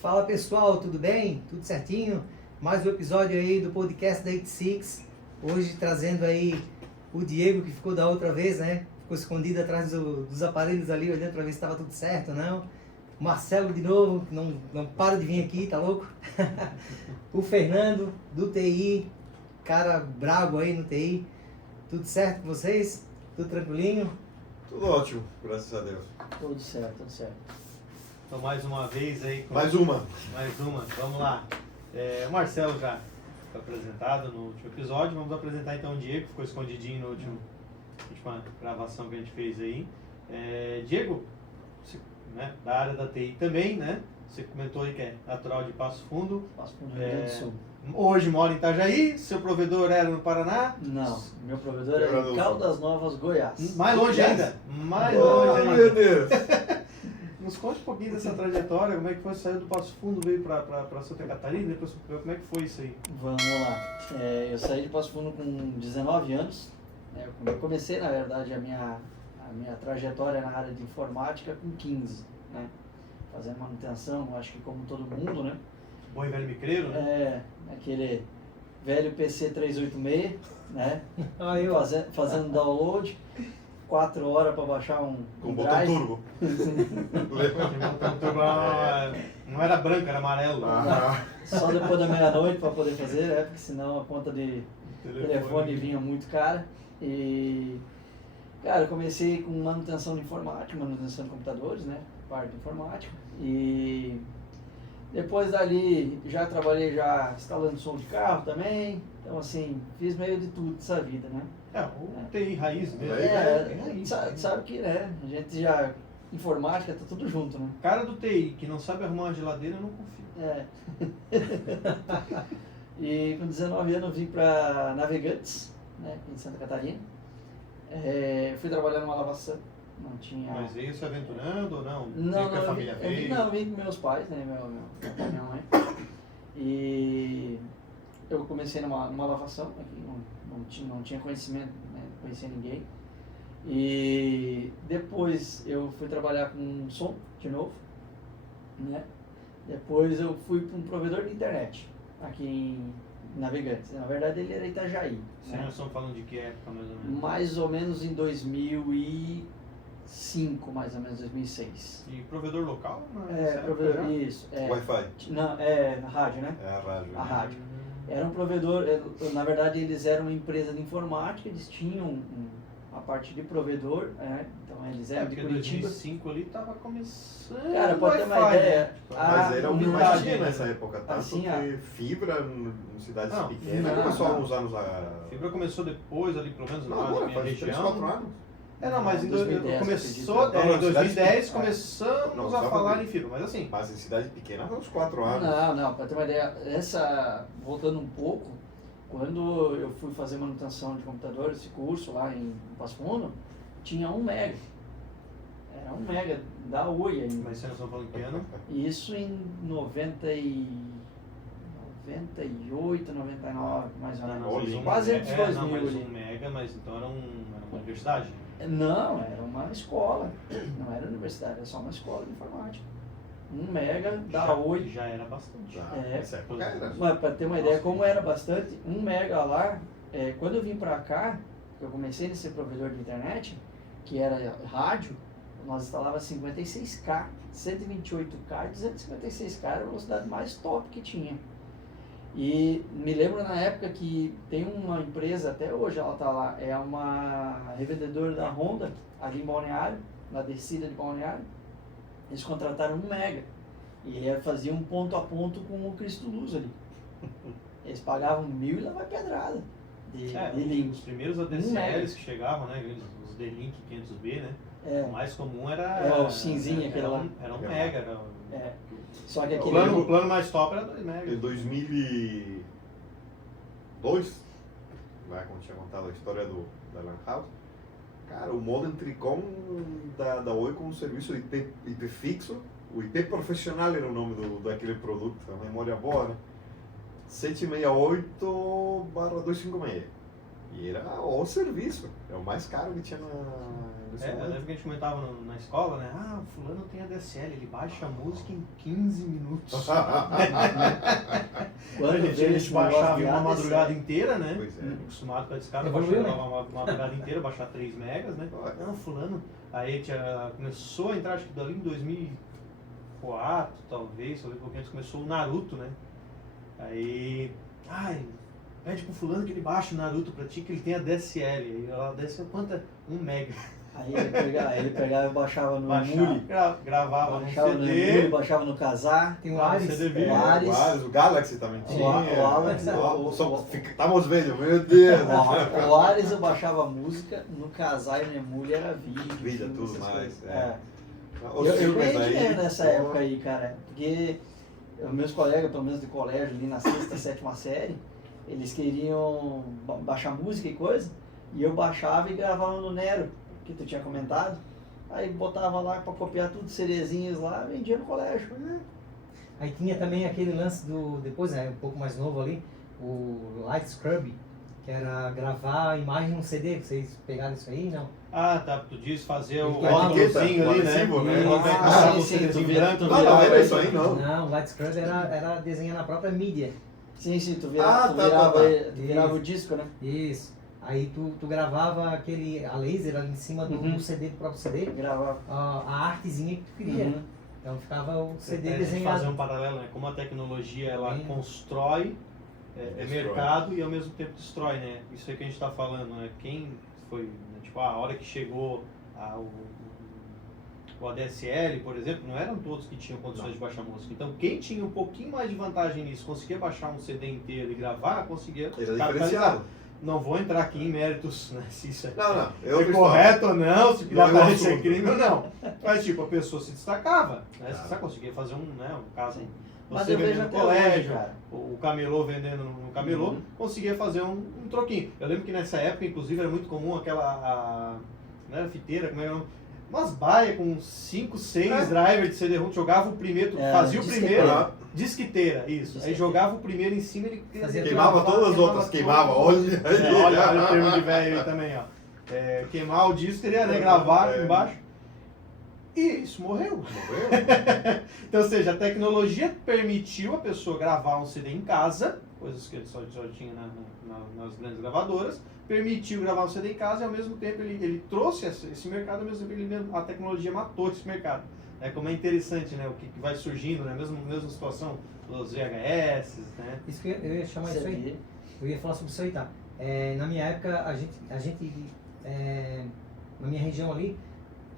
Fala pessoal, tudo bem? Tudo certinho? Mais um episódio aí do podcast da 86. Hoje trazendo aí o Diego, que ficou da outra vez, né? Ficou escondido atrás dos aparelhos ali, olhando para ver se estava tudo certo ou não. O Marcelo de novo, que não para de vir aqui, tá louco? O Fernando, do TI, cara brabo aí no TI. Tudo certo com vocês? Tudo tranquilinho? Tudo ótimo, graças a Deus. Tudo certo, tudo certo. Então, mais uma vez aí. Mais uma. Vamos lá. O Marcelo já foi apresentado no último episódio. Vamos apresentar então o Diego, que ficou escondidinho na última gravação que a gente fez aí. Diego, você, né, da área da TI também, né? Você comentou aí que é natural de Passo Fundo. Passo Fundo, Rio Grande do Sul. Hoje mora em Itajaí, seu provedor era no Paraná. Não, meu provedor é em Caldas Novas, Goiás. Mais longe Goiás? ainda. Mais Oh, longe ainda. meu Deus. Nos conte um pouquinho dessa trajetória, como é que foi, saiu do Passo Fundo, veio para Santa Catarina, depois como é que foi isso aí? Vamos lá. Eu saí de Passo Fundo com 19 anos. Eu comecei, na verdade, a minha trajetória na área de informática com 15, né? Fazendo manutenção, acho que como todo mundo, né? Bom e velho micreiro, né? Aquele velho PC 386, né? Aí, ó. Fazendo download, 4 horas para baixar um Com botão drive. turbo. Não era branco, era amarelo. Só depois da meia-noite para poder fazer, porque senão a conta de telefone vinha muito cara. E, cara, eu comecei com manutenção de informática, manutenção de computadores, né? Parte de informática. E depois dali já trabalhei instalando som de carro também. Então, assim, fiz meio de tudo dessa vida, né? O TI raiz mesmo. Raiz. Sabe que, né? A gente já... Informática, tá tudo junto, né? Cara do TI que não sabe arrumar uma geladeira, eu não confio. E com 19 anos eu vim para Navegantes, né, em Santa Catarina. Fui trabalhar numa lavação, não tinha... Mas veio se aventurando ou não? Não, que a família veio? eu vim com meus pais, né, meu pai e minha mãe. E eu comecei numa lavação, aqui, não tinha conhecimento, né, não conhecia ninguém. E depois eu fui trabalhar com som de novo, né? Depois eu fui para um provedor de internet aqui em Navegantes. Na verdade ele era Itajaí. Vocês não estão falando de que época mais ou menos? Mais ou menos em 2005, mais ou menos 2006. E provedor local? Provedor, isso. Wi-Fi. Não, rádio, né? É a rádio. A rádio. Era um provedor, na verdade eles eram uma empresa de informática, eles tinham a parte de provedor, né? Então eles eram de porque Curitiba. 2005 ali tava começando. Cara, pode ter uma Wi-Fi, ideia. né? Mas era o que mais unidade, tinha nessa época, tá? assim, Porque fibra em cidades Não, pequenas não, começou há não. uns anos A fibra começou depois ali, pelo menos Não, na agora, minha faz 3, região. 4 anos. Mas em 2010, começou, acredito. em 2010 começamos Não, a só falar pra- em fibra, mas assim, Mas em cidade pequena foi uns 4 anos. Não, para ter uma ideia, voltando um pouco, quando eu fui fazer manutenção de computador, esse curso lá em Passo Fundo, tinha 1 mega. Era 1 mega da Oi ainda. mas vocês não estão falando que ano? Isso em 98, 99, mais ou menos. Olha, Quase antes de 2000 Não, mas ali. 1 mega, mas então era uma universidade? Não, era uma escola. Não era universidade, era só uma escola de informática. 1 mega da Oi. Já era bastante. Já, É. nessa época era. Mas para ter uma ideia como era bastante, 1 mega lá, quando eu vim para cá, eu comecei nesse provedor de internet, que era rádio, nós instalava 56K, 128K, 256K era a velocidade mais top que tinha. E me lembro na época que tem uma empresa, até hoje ela está lá, é uma revendedora da Honda, ali em Balneário, na descida de Balneário. Eles contrataram 1 mega e faziam ponto a ponto com o Cristo Luz ali. Eles pagavam 1.000 e levavam pedrada de link. Os primeiros ADSLs que chegavam, né? Os D-Link 500B, né? O mais comum era... o cinzinho, aquele lá. Era 1 mega. Só que O aquele... plano mais top era 2 mega. Em 2002, lá quando tinha contado a história da Lan House, cara, o modem Tricom da Oi com um serviço IP fixo, o IP profissional era o nome daquele produto, a memória boa, né? 768/256. E era o serviço, é o mais caro que tinha nesse Eu momento. lembro que a gente comentava na escola, né? Ah, o fulano tem a DSL, ele baixa a música em 15 minutos. Quando a veio gente esse baixava negócio em de uma ADSL, madrugada inteira, né? Pois é. Acostumado com a discada, Evoluiu, baixava né? uma madrugada inteira, baixar 3 megas, né? Olha. Não, fulano. Aí começou a entrar, acho que dali em 2004, talvez um pouquinho antes, começou o Naruto, né? Aí, pede pro fulano que ele baixe o Naruto pra ti, que ele tem a DSL. Aí ela DSL quanto? 1 mega. Aí ele pegava e baixava no Baixava, Emule. gravava no Baixava no CD. Emule, baixava no Kazaa. Tem o Ah, Ares. CDV. O Ares. O Galaxy também tinha. O Alex, Estamos velhos, meu Deus. O Ares eu baixava música, no Kazaa e no Emule era vídeo. Vídeo, filme, tudo essas mais, coisas. é. Eu ganhei dinheiro nessa época aí, cara. Porque os meus colegas, pelo menos de colégio, ali na 6ª, 7ª série, eles queriam baixar música e coisa, e eu baixava e gravava no Nero, que tu tinha comentado. Aí botava lá pra copiar tudo, CDzinhos lá, vendia no colégio. Aí tinha também aquele lance depois, um pouco mais novo ali, o Light Scrub, que era gravar a imagem num CD. Vocês pegaram isso aí? Não? Ah, tá. Tu diz fazer o A etiqueta, adesivozinho o ali, né? adesivo, né? Ah, o sim, CDzinho tu vira- branco, tu tu Ah, vira- não, virava era isso aí, não. Não, o Light Scrub era desenhar na própria mídia. Sim, tu Ah, virava, tá. tu virava o disco, né? Isso. Aí tu gravava a laser ali em cima do Uhum. CD, do próprio CD, Gravava. a artezinha que tu queria. Uhum. Então ficava o CD Fazer desenhado. um paralelo, né? Como a tecnologia ela Sim. constrói, é Destrói. mercado e ao mesmo tempo destrói, né? Isso aí que a gente está falando, né? Quem foi, né? Tipo, a hora que chegou o ADSL, por exemplo, não eram todos que tinham condições de baixar música. Então, quem tinha um pouquinho mais de vantagem nisso, conseguia baixar um CD inteiro e gravar, conseguia Era capitalizar. diferenciado. Não vou entrar aqui em méritos, né? Se isso Não, é é outra correto ou não, se Não é o pirataria é assunto. crime ou não. Mas, tipo, a pessoa se destacava, né? Claro. Você conseguia fazer um caso. Sim. Mas Você eu vejo vendendo no até hoje, colégio, cara. o camelô vendendo no camelô, Uhum. conseguia fazer um troquinho. Eu lembro que nessa época, inclusive, era muito comum aquela fiteira, como é o nome? Umas baias com 5, 6 É. drivers de CD-ROM, jogava o primeiro, tu É, fazia o disqueteira. primeiro, disqueteira, isso. Aí Disqueteira. jogava o primeiro em cima, ele Fazia Queimava todas as outras, queimava, olha. olha o termo de velho aí também, ó. Queimar o disco seria, né, gravar embaixo. E isso morreu. Morreu? Então, ou seja, a tecnologia permitiu a pessoa gravar um CD em casa, coisas que ele só tinha nas grandes gravadoras, permitiu gravar um CD em casa e ao mesmo tempo ele trouxe esse mercado, ao mesmo tempo a tecnologia matou esse mercado. Como é interessante, né, o que vai surgindo, né, mesma situação dos VHS, né? Isso que eu ia chamar isso aí. Eu ia falar sobre isso aí, tá? Na minha época, a gente na minha região ali,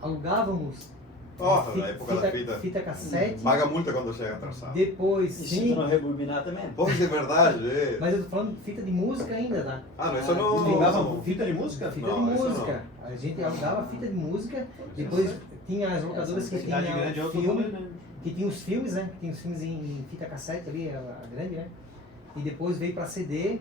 alugávamos Na época da fita. fita cassete. Paga multa quando chega atrasado. Depois, E se sim. tu não rebobinar também? Pois é verdade. É. Mas eu tô falando de fita de música ainda, tá? Ah, não, isso não. Ligava fita de música? Fita Não, de isso música. A gente alugava fita de música, depois tinha as locadoras que Cidade tinham grande é outro filme, rolê, né? que tinha os filmes, né? Que tinha os filmes em fita cassete ali, a grande, né? E depois veio pra CD,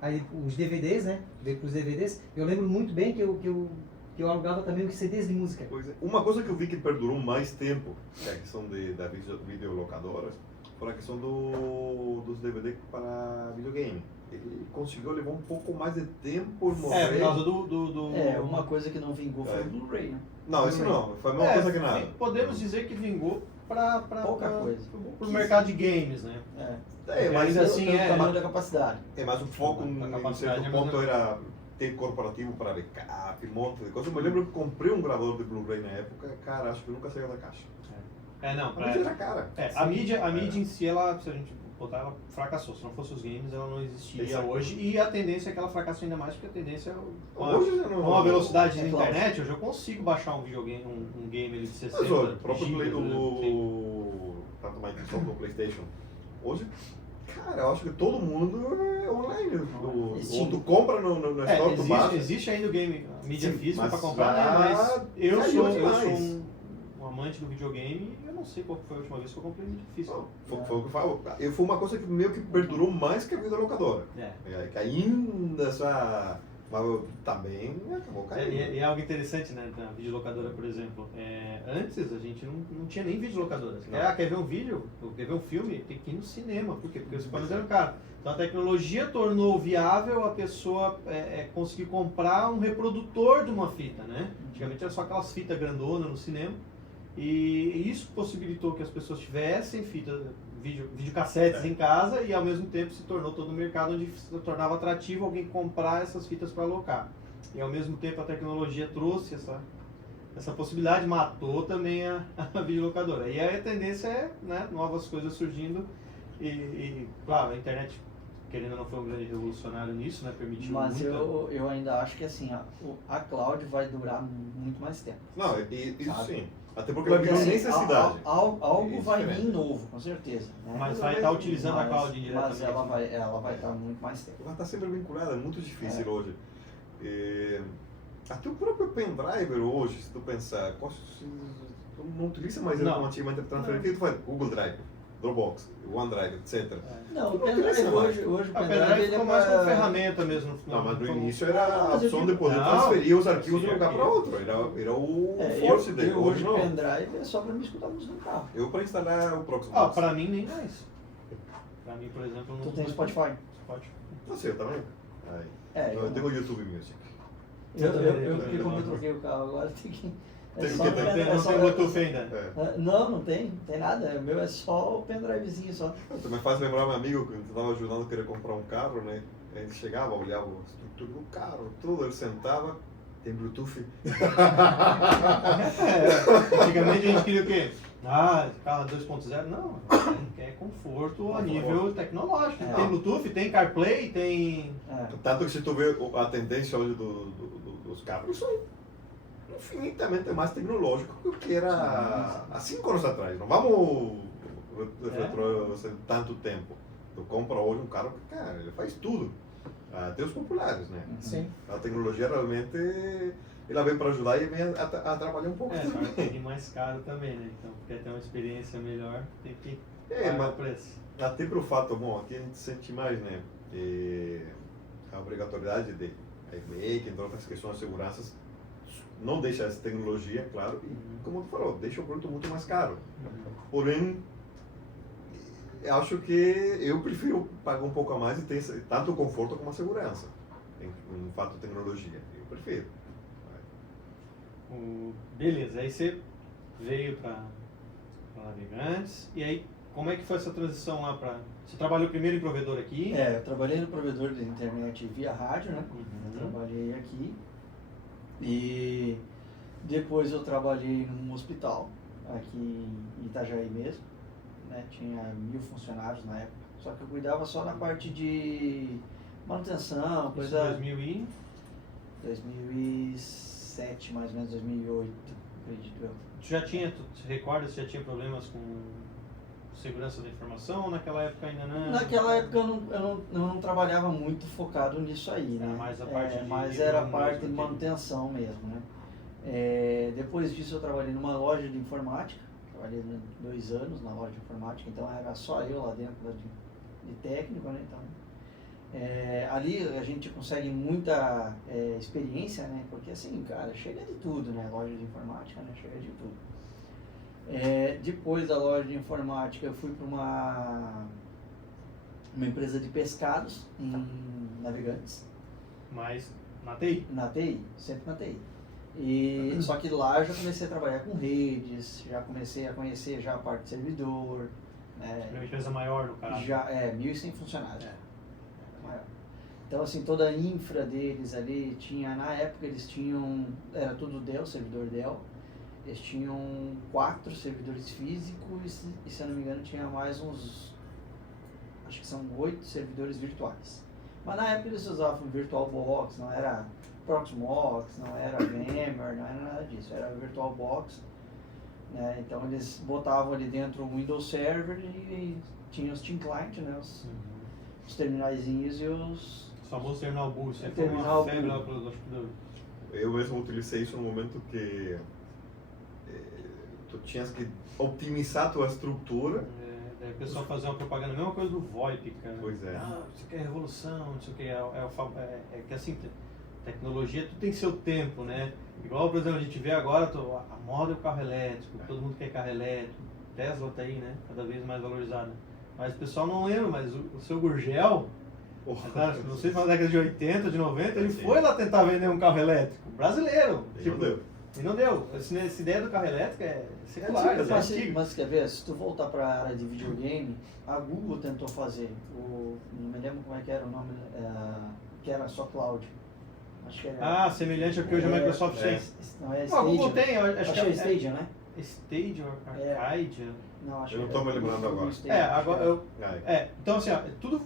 aí os DVDs, né? Veio pros DVDs. Eu lembro muito bem que eu alugava também os CDs de música. Pois é. Uma coisa que eu vi que perdurou mais tempo, que é a questão da videolocadoras, foi a questão dos DVD para videogame. Ele conseguiu levar um pouco mais de tempo por morrer. Por causa do... Uma coisa que não vingou foi o Blu-ray, né? Não, isso não. Foi a mesma coisa que nada. Podemos dizer que vingou Pouca coisa. pro mercado de games, né? Mas ainda assim pelo é- tamanho da capacidade. mas o foco A em capacidade certo é ponto mais- era ter corporativo para backup, um monte de coisa. Eu me lembro que comprei um gravador de Blu-ray na época, cara, acho que nunca saiu da caixa. Não, A mídia era cara. a mídia em si, ela, se a gente botar, ela fracassou. Se não fosse os games, ela não existiria Exato. hoje. E a tendência é que ela fracasse ainda mais, porque a tendência é Hoje já não. com a velocidade É da claro. internet, hoje eu consigo baixar um videogame, um game ali de 60 Mas olha, o próprio gigas, Play, né? tanto a Microsoft como o PlayStation, hoje, cara, eu acho que todo mundo é online. Steam. Tu compra no store, tu baixa. Existe ainda o game, a mídia Sim, física mas para comprar, já né? Mas eu caiu sou demais. um amante do videogame e eu não sei qual foi a última vez que eu comprei mídia física. Foi o que eu falo. Foi uma coisa que meio que perdurou mais que a vida locadora. É. Que ainda essa Mas também acabou caindo. É algo interessante, né, na videolocadora, por exemplo. Antes a gente não tinha nem videolocadora. Quer ver um vídeo, quer ver um filme, tem que ir no cinema. Por quê? Porque os cinemas eram caros. Então a tecnologia tornou viável a pessoa conseguir comprar um reprodutor de uma fita, né? Antigamente era só aquelas fitas grandonas no cinema. E isso possibilitou que as pessoas tivessem videocassetes em casa e ao mesmo tempo se tornou todo um mercado onde se tornava atrativo alguém comprar essas fitas para alocar. E ao mesmo tempo a tecnologia trouxe essa possibilidade, matou também a videolocadora. E aí a tendência é, né, novas coisas surgindo e claro, a internet, querendo ou não, foi um grande revolucionário nisso, né, permitiu Mas muita... eu ainda acho que assim, a cloud vai durar muito mais tempo. Não, isso sabe? sim. Até porque ela virou assim, necessidade. Algo Isso vai é. vir novo, com certeza. Né? Mas vai estar utilizando a cloud Mas indiretamente. ela vai estar muito mais tempo. Ela está sempre vinculada, é muito difícil hoje. Até o próprio pendrive hoje, se tu pensar, tu não utiliza mais ele como antigamente para transferir. O que tu faz? Google Drive, Dropbox, OneDrive, etc. Não, o pendrive hoje o pendrive ficou mais como ferramenta mesmo. Não, mas no início era a opção de poder transferir os arquivos de um lugar para outro. Era o force dele. Hoje não. O pendrive é só para me escutar música no carro. Eu para instalar o Proxmox. Para mim nem mais. Para mim, por exemplo, não. Tu tem Spotify? Não sei, eu também. Eu tenho o YouTube Music. Porque como eu troquei o carro agora, tem que... Não tem Bluetooth ainda? Não tem nada. O meu é só o pendrivezinho só. Também faz lembrar meu amigo que estava ajudando a querer comprar um carro, né? Ele chegava, olhava a estrutura do carro, tudo, ele sentava, tem Bluetooth. Antigamente a gente queria o quê? Carro 2.0? Não, quer conforto a nível tecnológico. Tem Bluetooth, tem CarPlay, tem... Tanto que se tu vê a tendência hoje dos carros, isso aí infinitamente mais tecnológico do que era há 5 anos atrás. Não vamos retroceder tanto tempo. Tu compra hoje um carro que, cara, ele faz tudo. Até os populares, né? Sim. A tecnologia realmente ela vem para ajudar e vem a trabalhar um pouco também. também. E mais caro também, né? Então, quer ter uma experiência melhor, tem que pagar o preço. Até pelo fato, aqui a gente sente mais, né? A obrigatoriedade de que entre outras questões de segurança, não deixa essa tecnologia, claro, e como tu falou, deixa o produto muito mais caro. Porém, acho que eu prefiro pagar um pouco a mais e ter tanto o conforto como a segurança em fato de tecnologia. Eu prefiro. Beleza, aí você veio para Navegantes, e aí como é que foi essa transição lá para... Você trabalhou primeiro em provedor aqui? Eu trabalhei no provedor de internet via rádio, né? Eu trabalhei aqui. E depois eu trabalhei num hospital, aqui em Itajaí mesmo, né? Tinha 1000 funcionários na época, só que eu cuidava só na parte de manutenção, coisa... 2007, mais ou menos, 2008, acredito eu. Tu se recorda se já tinha problemas com segurança da informação ou naquela época ainda não? Naquela época eu não trabalhava muito focado nisso aí, né? Mais a parte mas era a parte de manutenção mesmo, né? Depois disso eu trabalhei numa loja de informática, trabalhei 2 anos na loja de informática, então era só eu lá dentro de técnico, né? Então, ali a gente consegue muita experiência, né? Porque assim, cara, chega de tudo, né? Loja de informática, né? Chega de tudo. Depois da loja de informática eu fui para uma empresa de pescados em Navegantes. Mas na TI? Na TI, sempre na TI. Só que lá eu já comecei a trabalhar com redes, já comecei a conhecer já a parte de servidor. Uma empresa maior no caso? Já 1.100 funcionários. Maior. Então assim, toda a infra deles ali tinha, na época eles tinham, era tudo Dell, servidor Dell. Eles tinham 4 servidores físicos e, se eu não me engano, tinha mais uns, acho que são 8 servidores virtuais. Mas na época eles usavam VirtualBox, não era Proxmox, não era VMware, não era nada disso, era VirtualBox. Né? Então eles botavam ali dentro o Windows Server e tinha os Team Client, né? Os terminaizinhos e os... O famoso terminal bull, você foi uma febre lá pro hospital. Eu mesmo utilizei isso no momento que tu tinhas que otimizar a tua estrutura. Daí o pessoal fazia uma propaganda, a mesma coisa do VoIP, cara. Pois é. Isso aqui é revolução, não sei o que. É que assim, tecnologia, tudo tem seu tempo, né? Igual, por exemplo, a gente vê agora a moda é o carro elétrico, todo mundo quer carro elétrico, Tesla tá aí, né? Cada vez mais valorizada. Mas o pessoal não lembra, mas o seu Gurgel, não sei se na década de 80, de 90, ele foi lá tentar vender um carro elétrico, brasileiro. E não deu. Essa ideia do carro elétrico é secular, é antigo. Mas quer ver, se tu voltar para a área de videogame, a Google tentou fazer, não me lembro como é que era o nome, que era só cloud. Acho que era, semelhante ao que hoje a Microsoft tem. Não, é A Stadia. Google tem, acho que é Stadia, né? Stadia, Arcadia. Não, acho Eu não que estou me lembrando agora. Então assim, tudo,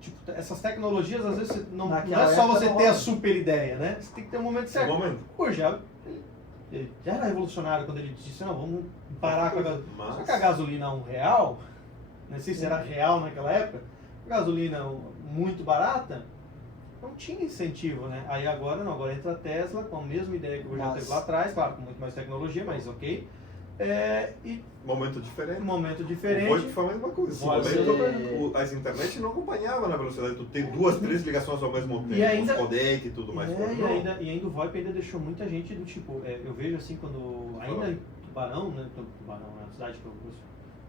tipo, essas tecnologias, às vezes, não é Naquela só época você não ter a rola. super ideia, né? Você tem que ter um momento certo. O Gurgel, ele já era revolucionário quando ele disse, não, vamos parar com a gasolina. Só que a gasolina a R$1, não sei se era real naquela época, a gasolina muito barata, não tinha incentivo, né? Aí agora não, agora entra a Tesla com a mesma ideia que o Gurgel teve lá atrás, claro, com muito mais tecnologia, mas ok. E Momento diferente. um momento O diferente. VoIP foi a mesma coisa. As internet não acompanhavam na velocidade. Tu tem 2, 3 ligações ao mesmo tempo, ainda, os codec e tudo mais. E ainda o VoIP ainda deixou muita gente do tipo, eu vejo assim quando, ainda em Tubarão, né, Tubarão é a cidade que eu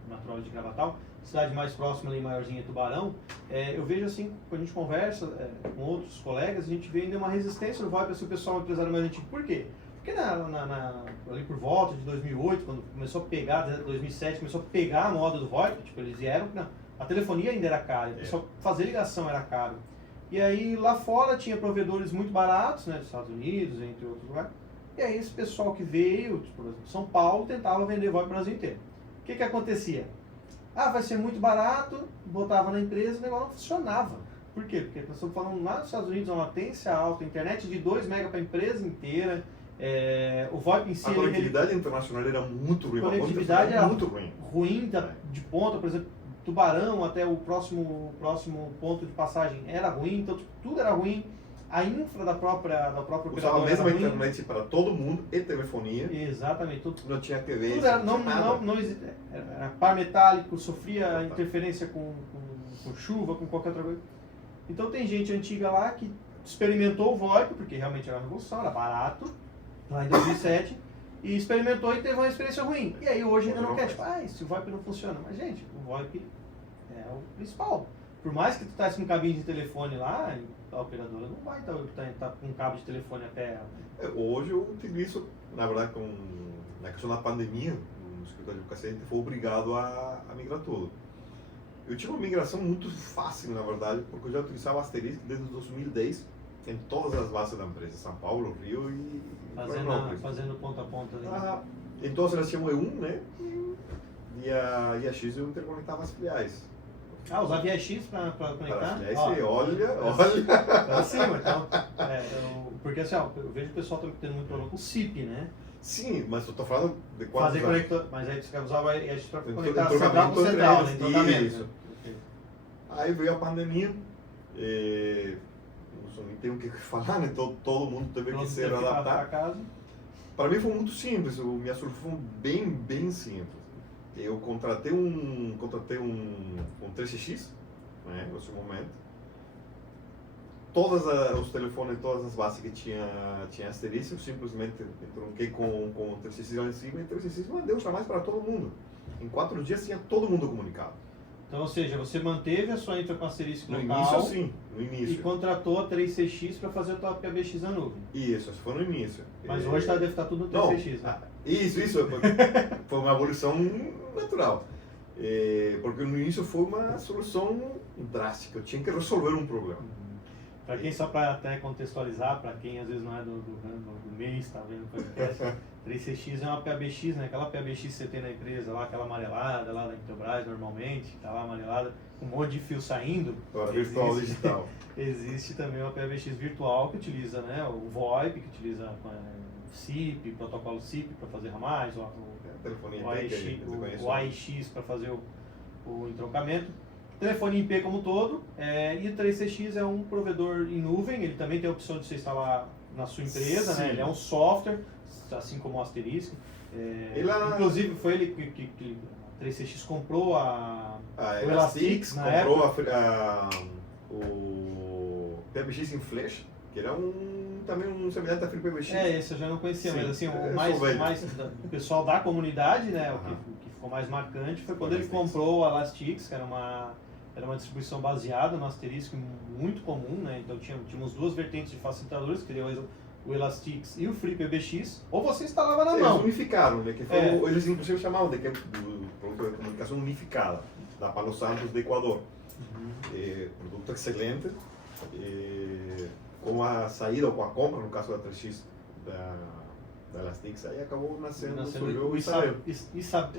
natural de Gravatal, cidade mais próxima ali, maiorzinha, Tubarão, eu vejo assim, quando a gente conversa com outros colegas, a gente vê ainda uma resistência no VoIP, assim, o pessoal empresário mais antigo. Por quê? Porque ali por volta de 2008, quando começou a pegar, 2007, começou a pegar a moda do VoIP, tipo, eles vieram, a telefonia ainda era cara, o pessoal fazer ligação era caro. E aí lá fora tinha provedores muito baratos, né, dos Estados Unidos, entre outros lugares. E aí esse pessoal que veio, tipo, por exemplo, São Paulo, tentava vender VoIP para o Brasil inteiro. O que acontecia? Vai ser muito barato, botava na empresa, o negócio não funcionava. Por quê? Porque nós estamos falando lá nos Estados Unidos, uma latência alta, internet de 2 MB para a empresa inteira. O VoIP em si... A conectividade internacional era muito ruim. A conectividade era muito ruim. De ponta, por exemplo, Tubarão até o próximo ponto de passagem era ruim, então tudo era ruim. A infra da própria operadora usava a mesma era ruim. internet para todo mundo e telefonia. Exatamente. Não tinha TV, tudo era, não existia. Era par metálico, sofria interferência com chuva, com qualquer outra coisa. Então tem gente antiga lá que experimentou o VoIP, porque realmente era uma revolução, era barato, lá em 2007, e experimentou e teve uma experiência ruim. E aí hoje ainda não quer, se o VoIP não funciona. Mas, gente, o VoIP é o principal. Por mais que tu estasse com cabine de telefone lá, a operadora não vai estar com um cabo de telefone até ela. Hoje eu utilizo, na verdade, na questão da pandemia, no escritório de educação, a gente foi obrigado a migrar tudo. Eu tive uma migração muito fácil, na verdade, porque eu já utilizava Asterisk desde 2010 em todas as bases da empresa, São Paulo, Rio e Florianópolis. Fazendo ponta a ponta ali. Então nós tínhamos E1, né? E a X eu interconectava as filiais. Usava IX para conectar? Olha. Para cima, então. Porque assim, eu vejo o pessoal tendo muito problema com o SIP, né? Sim, mas eu estou falando de quase. Fazer conector, mas aí você usava a IX para conectar central com central, né? Isso. Aí veio a pandemia. Não tenho o que falar, né? Todo mundo teve que se adaptar. Para mim foi muito simples, minha solução foi bem simples. Eu contratei um 3CX, né, nesse momento. Todos os telefones, todas as bases que tinha Asterisk, eu simplesmente tronquei com o 3CX lá em cima e o 3CX mandei os canais para todo mundo. Em 4 dias tinha todo mundo comunicado. Então, ou seja, você manteve a sua infra com Asterisk local. No início, sim. No início. E contratou a 3CX para fazer a tua PBX na nuvem. Isso foi no início. Mas hoje deve estar tudo no 3CX, né? Isso. Foi uma evolução natural. Porque no início foi uma solução drástica. Eu tinha que resolver um problema. Para quem, só para até contextualizar, para quem às vezes não é do mês, está vendo o podcast, 3CX é uma PABX, né? Aquela PABX que você tem na empresa, lá, aquela amarelada lá da Intelbras normalmente, está lá amarelada, com um monte de fio saindo. Agora, virtual digital. Existe também uma PABX virtual que utiliza, né, o VoIP, que utiliza SIP, protocolo SIP para fazer ramais, o AIX para fazer o entroncamento. Telefonia IP como um todo, e o 3CX é um provedor em nuvem, ele também tem a opção de você instalar na sua empresa, né? Ele é um software, assim como o Asterisk. Inclusive foi ele que a 3CX comprou o Elastix na época. O PBX em Flash, que era um também um semelhante a FreePBX. Esse eu já não conhecia, Sim, mas assim, eu o pessoal da comunidade, né, o que ficou mais marcante foi quando ele comprou o Elastix, que era uma distribuição baseada no Asterisk, muito comum, né, então tínhamos duas vertentes de facilitadores, que seria o Elastix e o FreePBX, ou você instalava na mão. Eles unificaram, né, que foi, eles inclusive chamavam de produto de comunicação unificada, da Palo Santos do Equador. Produto excelente, com a saída ou com a compra, no caso da 3X da Elastix, aí acabou nascendo o Isabel.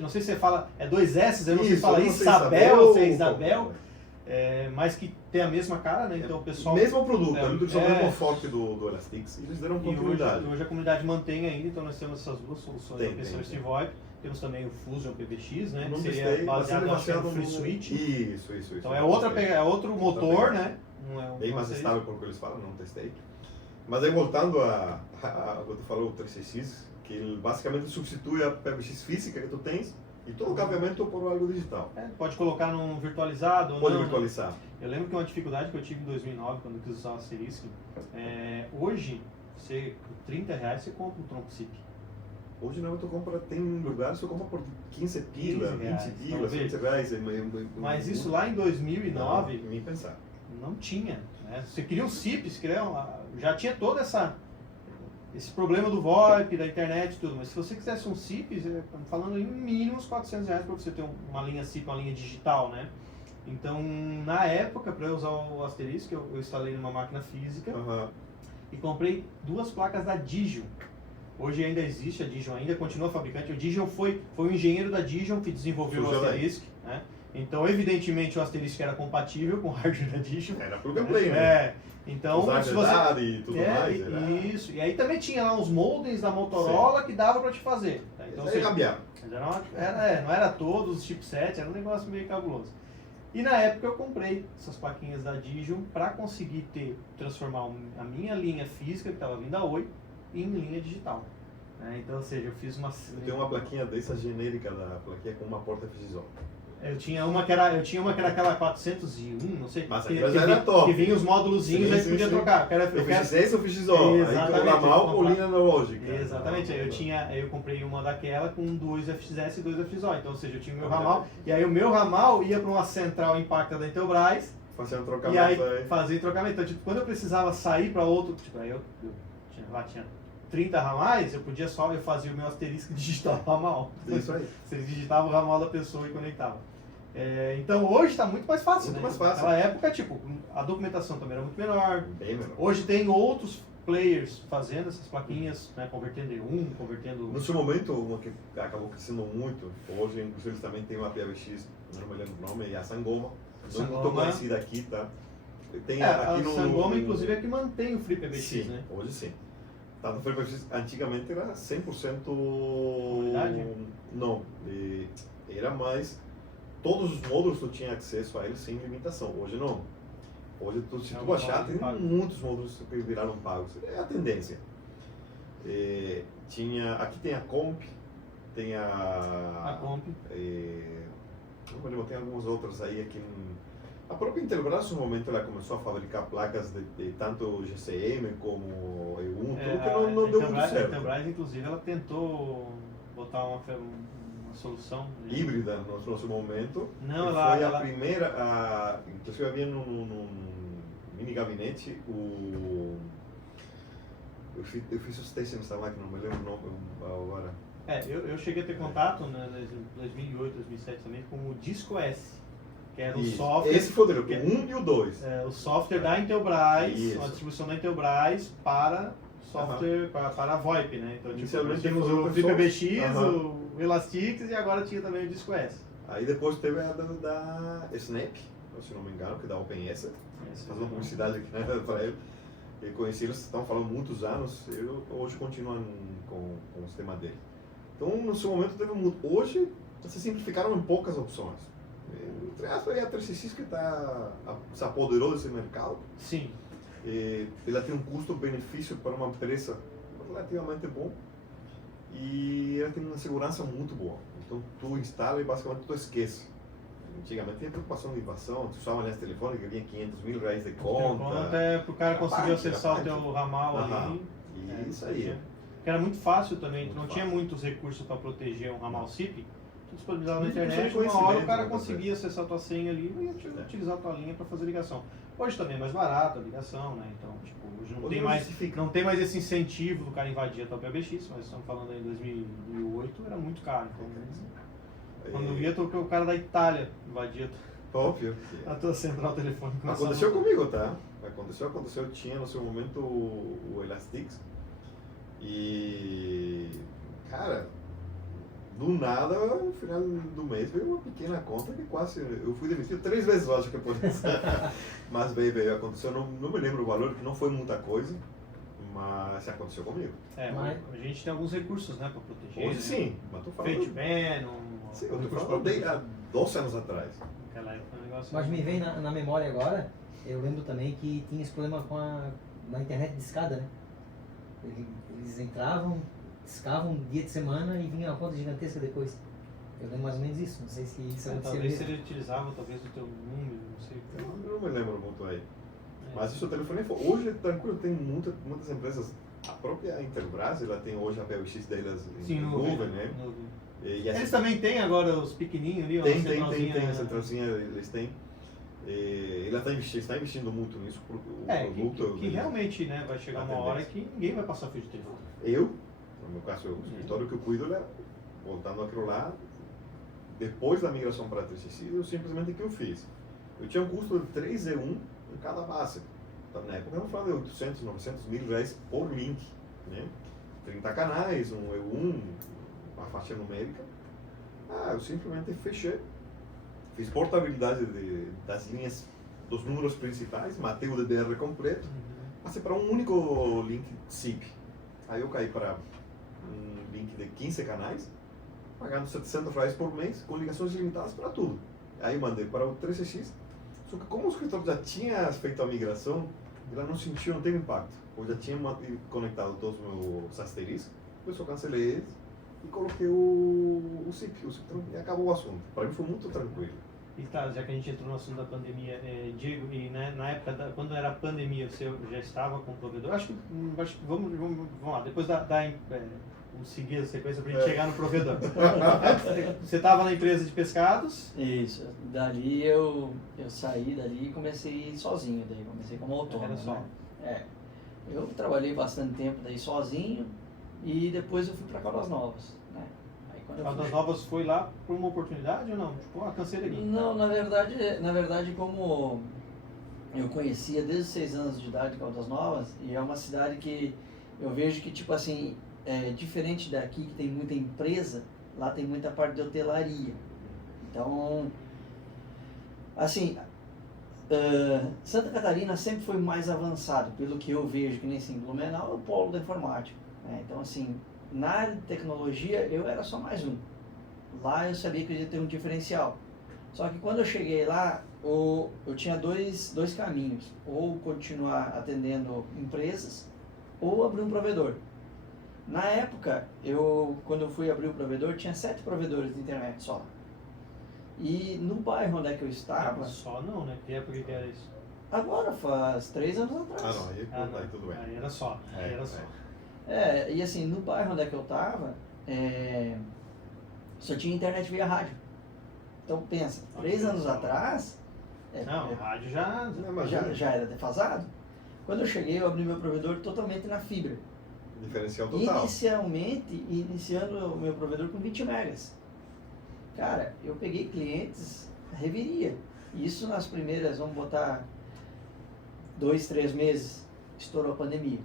Não sei se você fala, é 2 S, eu não sei se fala eu não sei Isabel ou se é Isabel, mas que tem a mesma cara, né? Então o pessoal... Mesmo produto, a introdução mesmo forte do Elastix, e eles deram continuidade. Hoje a comunidade mantém ainda, então nós temos essas duas soluções, a PC VoIP, temos também o Fusion PBX, né? Que seria baseado no FreeSwitch. Isso. Então é outro motor, né? Não é bem mais estável por que eles falam, não testei. Mas aí voltando a quando tu falou o 3CX, que ele basicamente substitui a PBX física que tu tens e todo o cabeamento por algo digital. Pode colocar num virtualizado ou pode não. Pode virtualizar. Né? Eu lembro que uma dificuldade que eu tive em 2009, quando eu quis usar o Asterisk, hoje, você, por R$30 você compra um tronco SIP. Hoje não, tu compra, tem lugares que tu compra por 15 pila, 20 pila, 20 reais. Mas isso lá em 2009, nem pensar. Não tinha. Né? Você queria um SIP, já tinha todo esse problema do VoIP, da internet e tudo, mas se você quisesse um SIP, estamos falando em mínimo uns R$400 para você ter uma linha SIP, uma linha digital, né? Então, na época, para eu usar o Asterisk, eu instalei numa máquina física e comprei 2 placas da Digion. Hoje ainda existe, a Digion ainda continua fabricante. O Digion foi o engenheiro da Digion que desenvolveu o Asterisk, né? Então, evidentemente, o Asterisk era compatível com o hardware da Digion. Era plug and play, né? Então, se você... e tudo mais. Isso. E aí também tinha lá uns modems da Motorola que dava para te fazer. Tá? Então, não era todos os chipsets, era um negócio meio cabuloso. E na época eu comprei essas plaquinhas da Digion para conseguir transformar a minha linha física, que estava vindo da Oi, em linha digital. Então, ou seja, eu fiz uma... Eu tenho uma plaquinha dessa genérica da plaquinha com uma porta FXO. Eu tinha uma que era aquela 401, não sei. Mas aquela já era top. Que vinha os módulozinhos, aí podia trocar. Eu fiz 10 ou FXO, aí programar ou linha analógica. Exatamente, aí eu comprei uma daquela com 2 FXS e 2 FXO. Então, ou seja, eu tinha o meu ramal, e aí o meu ramal ia para uma central Impacta da Intelbras. Fazendo trocamento. E aí fazia trocamento. Então, tipo, quando eu precisava sair para outro, tipo, aí eu tinha 30 ramais, eu fazia o meu Asterisk digital ramal. Isso aí. Você digitava o ramal da pessoa e conectava. Então hoje está muito mais fácil, muito né? mais fácil. Naquela época, tipo, a documentação também era muito menor. Bem menor. Hoje tem outros players fazendo essas plaquinhas, né? Convertendo em convertendo... No seu momento, uma que acabou crescendo muito, hoje inclusive eles também tem uma PBX, não me lembro o nome, é a Sangoma. Não muito conhecida aqui, tá? Tem aqui a Sangoma, inclusive, é que mantém o FreePBX, sim, né? Hoje sim. Tá, no FreePBX, antigamente era 100%... Comunidade? Não, era mais... Todos os módulos tu tinha acesso a eles sem limitação. Hoje não. Hoje, se tu baixar, tem muitos módulos que viraram pagos. É a tendência. Aqui tem a Comp, tem a Comp. Não me lembro, tem algumas outras aí. A própria Intelbras, no momento, ela começou a fabricar placas de tanto GCM como EU, tudo que não deu muito certo. A Intelbras, inclusive, ela tentou botar uma solução híbrida no nosso momento. Não, foi a primeira, inclusive havia no mini gabinete eu fiz os testes nessa máquina, não me lembro o nome agora. Eu cheguei a ter contato, né, em 2008, 2007 também com o Disco S, que era um software. Esse foi o 1 e o 2. O software da Intelbras, uma distribuição da Intelbras para software para a VoIP, né? Então, nós tínhamos o FreePBX, o Elastix e agora tinha também o Disco S. Aí depois teve a da Snap, se não me engano, que é da OpenS. Fazer uma publicidade aqui, né, para ele. Eu conheci eles, estão falando muitos anos, hoje continuo com o sistema dele. Então, no seu momento teve muito. Hoje, se simplificaram em poucas opções. Foi a 3CX que se apoderou desse mercado. Sim. Ela tem um custo-benefício para uma empresa relativamente bom e ela tem uma segurança muito boa. Então tu instala e basicamente tu esquece. Antigamente tinha preocupação de invasão, tu usava uma aliança telefônica, vinha 500 mil reais de Conta conta. é pro cara conseguir parte, acessar era o teu ramal Aham. ali. E isso aí. Porque era muito fácil também, tu Muito não tinha fácil. muitos recursos para proteger um ramal SIP. Tu disponibilizava na Muito internet, questão de uma hora o conhecimento, cara né, conseguia acessar a tua senha ali e ia utilizar a tua linha para fazer ligação. Hoje também é mais barato a ligação, né? Então, tipo, hoje não Hoje tem não mais, justifica. não tem mais esse incentivo do cara invadir a tua PBX, mas estamos falando aí em 2008, era muito caro. Então, quando via o cara da Itália invadia Óbvio. a tua central telefônica. Aconteceu comigo, tá? Aconteceu. Eu tinha no seu momento o Elastix. E, cara, do nada, no final do mês veio uma pequena conta que quase. Eu fui demitido 3 vezes, eu acho que pode ser. Mas veio, aconteceu. Não me lembro o valor, que não foi muita coisa, mas aconteceu comigo. É, Mas- a gente tem alguns recursos, né, para proteger. Hoje né? sim, mas tô falando. Fate ban, Sim, eu tô falando de há 12 anos atrás. Naquela época o negócio. Mas me vem na memória agora, eu lembro também que tinha esse problema na internet de escada, né? Eles entravam, discavam um dia de semana e vinha uma conta gigantesca depois. Eu lembro mais ou menos isso, não sei se isso acontecia Talvez se mesmo. ele utilizava talvez o teu número, não sei. Eu não me lembro muito aí. É. Mas isso, o telefone hoje, tranquilo, tem muitas empresas. A própria Intelbras, ela tem hoje a PBX delas em Sim, nuvem, nuvem, né? nuvem. E essa- Eles também têm agora os pequenininhos ali, ó, Tem, a centralzinha, a centralzinha, eles têm. Ele está investindo muito nisso, o É, produto. que realmente, né, vai chegar A uma hora tendência. que ninguém vai passar fio de telefone. Eu, no meu caso, o escritório que eu cuido, voltando àquilo lá, depois da migração para a 3CX, eu simplesmente o que eu fiz? Eu tinha um custo de 3E1 em cada base. Então, na época, eu falava de 800, 900 mil reais por link, né? 30 canais, um E1, uma faixa numérica. Eu simplesmente fechei, fiz portabilidade das linhas, dos números principais, matei o DDR completo, passei para um único link SIP. Aí eu caí para um link de 15 canais, pagando 700 reais por mês, com ligações limitadas para tudo. Aí eu mandei para o 3CX, só que como o escritório já tinha feito a migração, ela não sentiu, não teve impacto. Eu já tinha conectado todos os meus asteriscos, eu só cancelei eles e coloquei o SIP, e acabou o assunto. Para mim foi muito tranquilo. E tá, já que a gente entrou no assunto da pandemia, Diego, e né, na época, quando era pandemia, você já estava com o provedor? Acho que vamos lá, depois vamos seguir a sequência para a gente chegar no provedor. Você estava na empresa de pescados? Isso. Dali eu saí dali e comecei a ir sozinho, daí comecei como autônomo. Era só. Né? Eu trabalhei bastante tempo daí sozinho e depois eu fui para Caldas Novas, né? Aí quando eu Caldas fui... Novas foi lá por uma oportunidade ou não? Tipo, cansei daqui. Não, na verdade como eu conhecia desde os 6 anos de idade Caldas Novas, e é uma cidade que eu vejo que, tipo assim, diferente daqui, que tem muita empresa, lá tem muita parte de hotelaria. Então, assim, Santa Catarina sempre foi mais avançado, pelo que eu vejo, que nem assim, Blumenau é o polo da informática, né? Então, assim, na área de tecnologia, eu era só mais um. Lá eu sabia que eu ia ter um diferencial. Só que quando eu cheguei lá, eu tinha dois caminhos. Ou continuar atendendo empresas, ou abrir um provedor. Na época, quando eu fui abrir o provedor, tinha 7 provedores de internet só. E no bairro onde é que eu estava, Só não, né? Que época que era isso? agora faz 3 anos atrás. Não, aí, não. aí tudo bem. Aí era só. Aí era só. E assim, no bairro onde é que eu estava, só tinha internet via rádio. Então pensa, 3 anos atrás, Não, o rádio já. já era defasado. Quando eu cheguei, eu abri meu provedor totalmente na fibra. Diferencial total. Iniciando o meu provedor com 20 megas. Cara, eu peguei clientes, reviria. Isso nas primeiras, vamos botar 2, 3 meses, estourou a pandemia.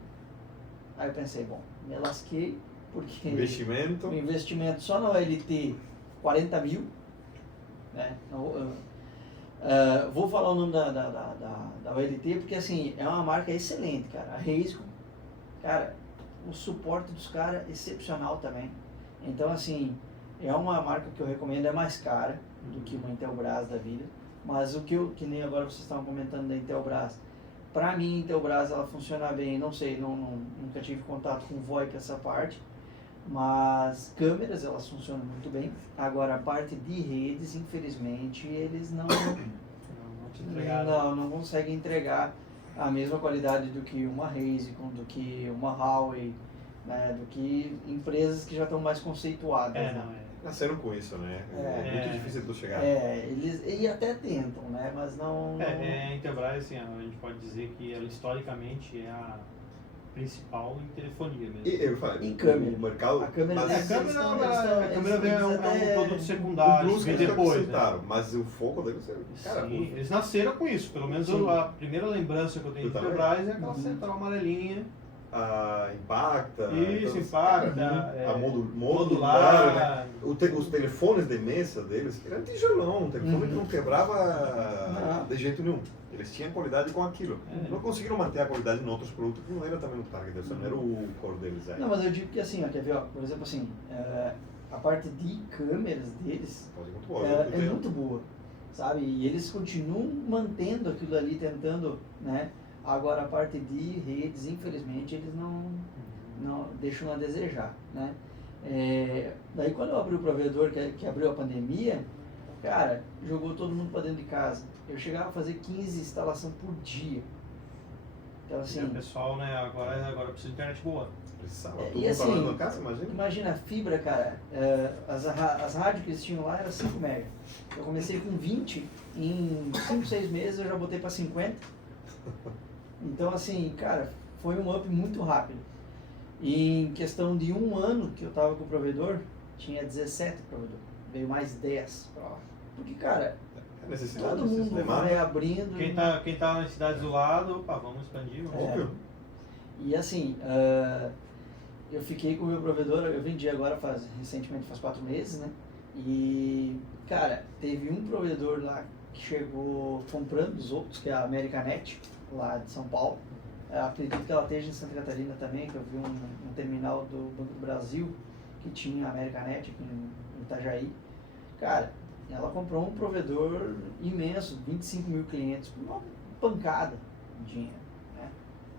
Aí eu pensei, bom, me lasquei, porque Investimento. o investimento só na OLT, 40 mil, né? Vou falar o nome da OLT, porque assim, é uma marca excelente, cara. A Reisco, cara, o suporte dos caras é excepcional também. Então, assim, é uma marca que eu recomendo, é mais cara do que uma Intelbras da vida. Mas que nem agora vocês estavam comentando da Intelbras, pra mim, a Intelbras, ela funciona bem, não sei, nunca tive contato com o VoIP essa parte, Mas câmeras, elas funcionam muito bem. Agora, a parte de redes, infelizmente, eles não te entregaram. não conseguem entregar a mesma qualidade do que uma Razicon, do que uma Huawei, né, do que empresas que já estão mais conceituadas. Né? Nasceram com isso, né? É muito difícil de chegar. Eles e até tentam, né? Mas não. A Intelbras, assim, a gente pode dizer que ela historicamente é a principal em telefonia mesmo. E eu falei, em câmera. o mercado. A câmera, mas A câmera é um produto secundário, Plus que vem eles depois. Né? apresentaram, mas o foco deles é. Cara, Sim, eles nasceram com isso. Pelo menos a primeira lembrança que eu tenho de Intelbras é aquela central amarelinha. A Impacta. Isso, Impacta. A modular. Né? Os telefones de mesa deles eram tijolão, um telefone que não quebrava de jeito nenhum. Eles tinham qualidade com aquilo. Não conseguiram manter a qualidade em outros produtos que não era também o target deles, não era o core deles. Não, mas eu digo que assim, quer ver, por exemplo assim, a parte de câmeras deles é muito boa, sabe? E eles continuam mantendo aquilo ali, tentando, né? Agora a parte de redes, infelizmente, eles não deixam a desejar, né? Daí quando eu abri o provedor, que abriu a pandemia, cara, jogou todo mundo para dentro de casa. Eu chegava a fazer 15 instalações por dia. Então assim... o pessoal, né, agora precisa de internet boa. Precisava. E assim, na casa, imagina a fibra, cara, as rádios que eles tinham lá eram 5 MB. Eu comecei com 20, em 5, 6 meses eu já botei para 50. Então assim, cara, foi um up muito rápido. E em questão de 1 ano que eu tava com o provedor, tinha 17 provedores. Veio mais 10 pra lá. Porque, cara, todo mundo vai abrindo. Quem tá nas cidades do lado, opa, vamos expandir. Óbvio. E assim, eu fiquei com o meu provedor, eu vendi agora recentemente faz 4 meses, né? E, cara, teve um provedor lá que chegou comprando os outros, que é a Americanet, lá de São Paulo. Eu acredito que ela esteja em Santa Catarina também, que eu vi um terminal do Banco do Brasil que tinha a Americanet aqui em Itajaí. Cara, ela comprou um provedor imenso, 25 mil clientes, por uma pancada de dinheiro, né?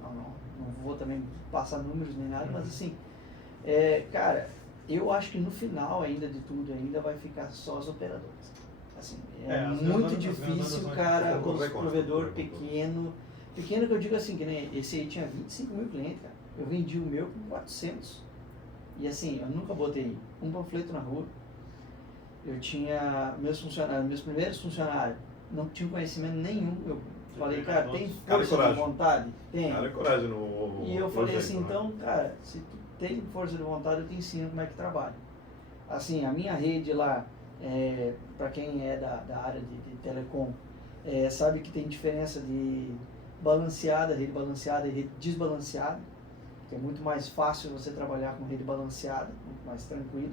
Não vou também passar números nem nada, mas assim, cara, eu acho que no final ainda de tudo ainda vai ficar só as operadoras. Assim, muito difícil, cara, os provedor pequeno que eu digo assim, que nem esse aí tinha 25 mil clientes, cara. Eu vendi o meu com 400. E assim, eu nunca botei um panfleto na rua. Eu tinha meus primeiros funcionários, não tinham conhecimento nenhum. Eu falei, cara, tem força de vontade? Tem. Cara, coragem no E eu falei assim, então, cara, se tu tem força de vontade, eu te ensino como é que trabalha. Assim, a minha rede lá, para quem é da área de telecom, sabe que tem diferença de rede balanceada e rede desbalanceada, que é muito mais fácil você trabalhar com rede balanceada, muito mais tranquilo.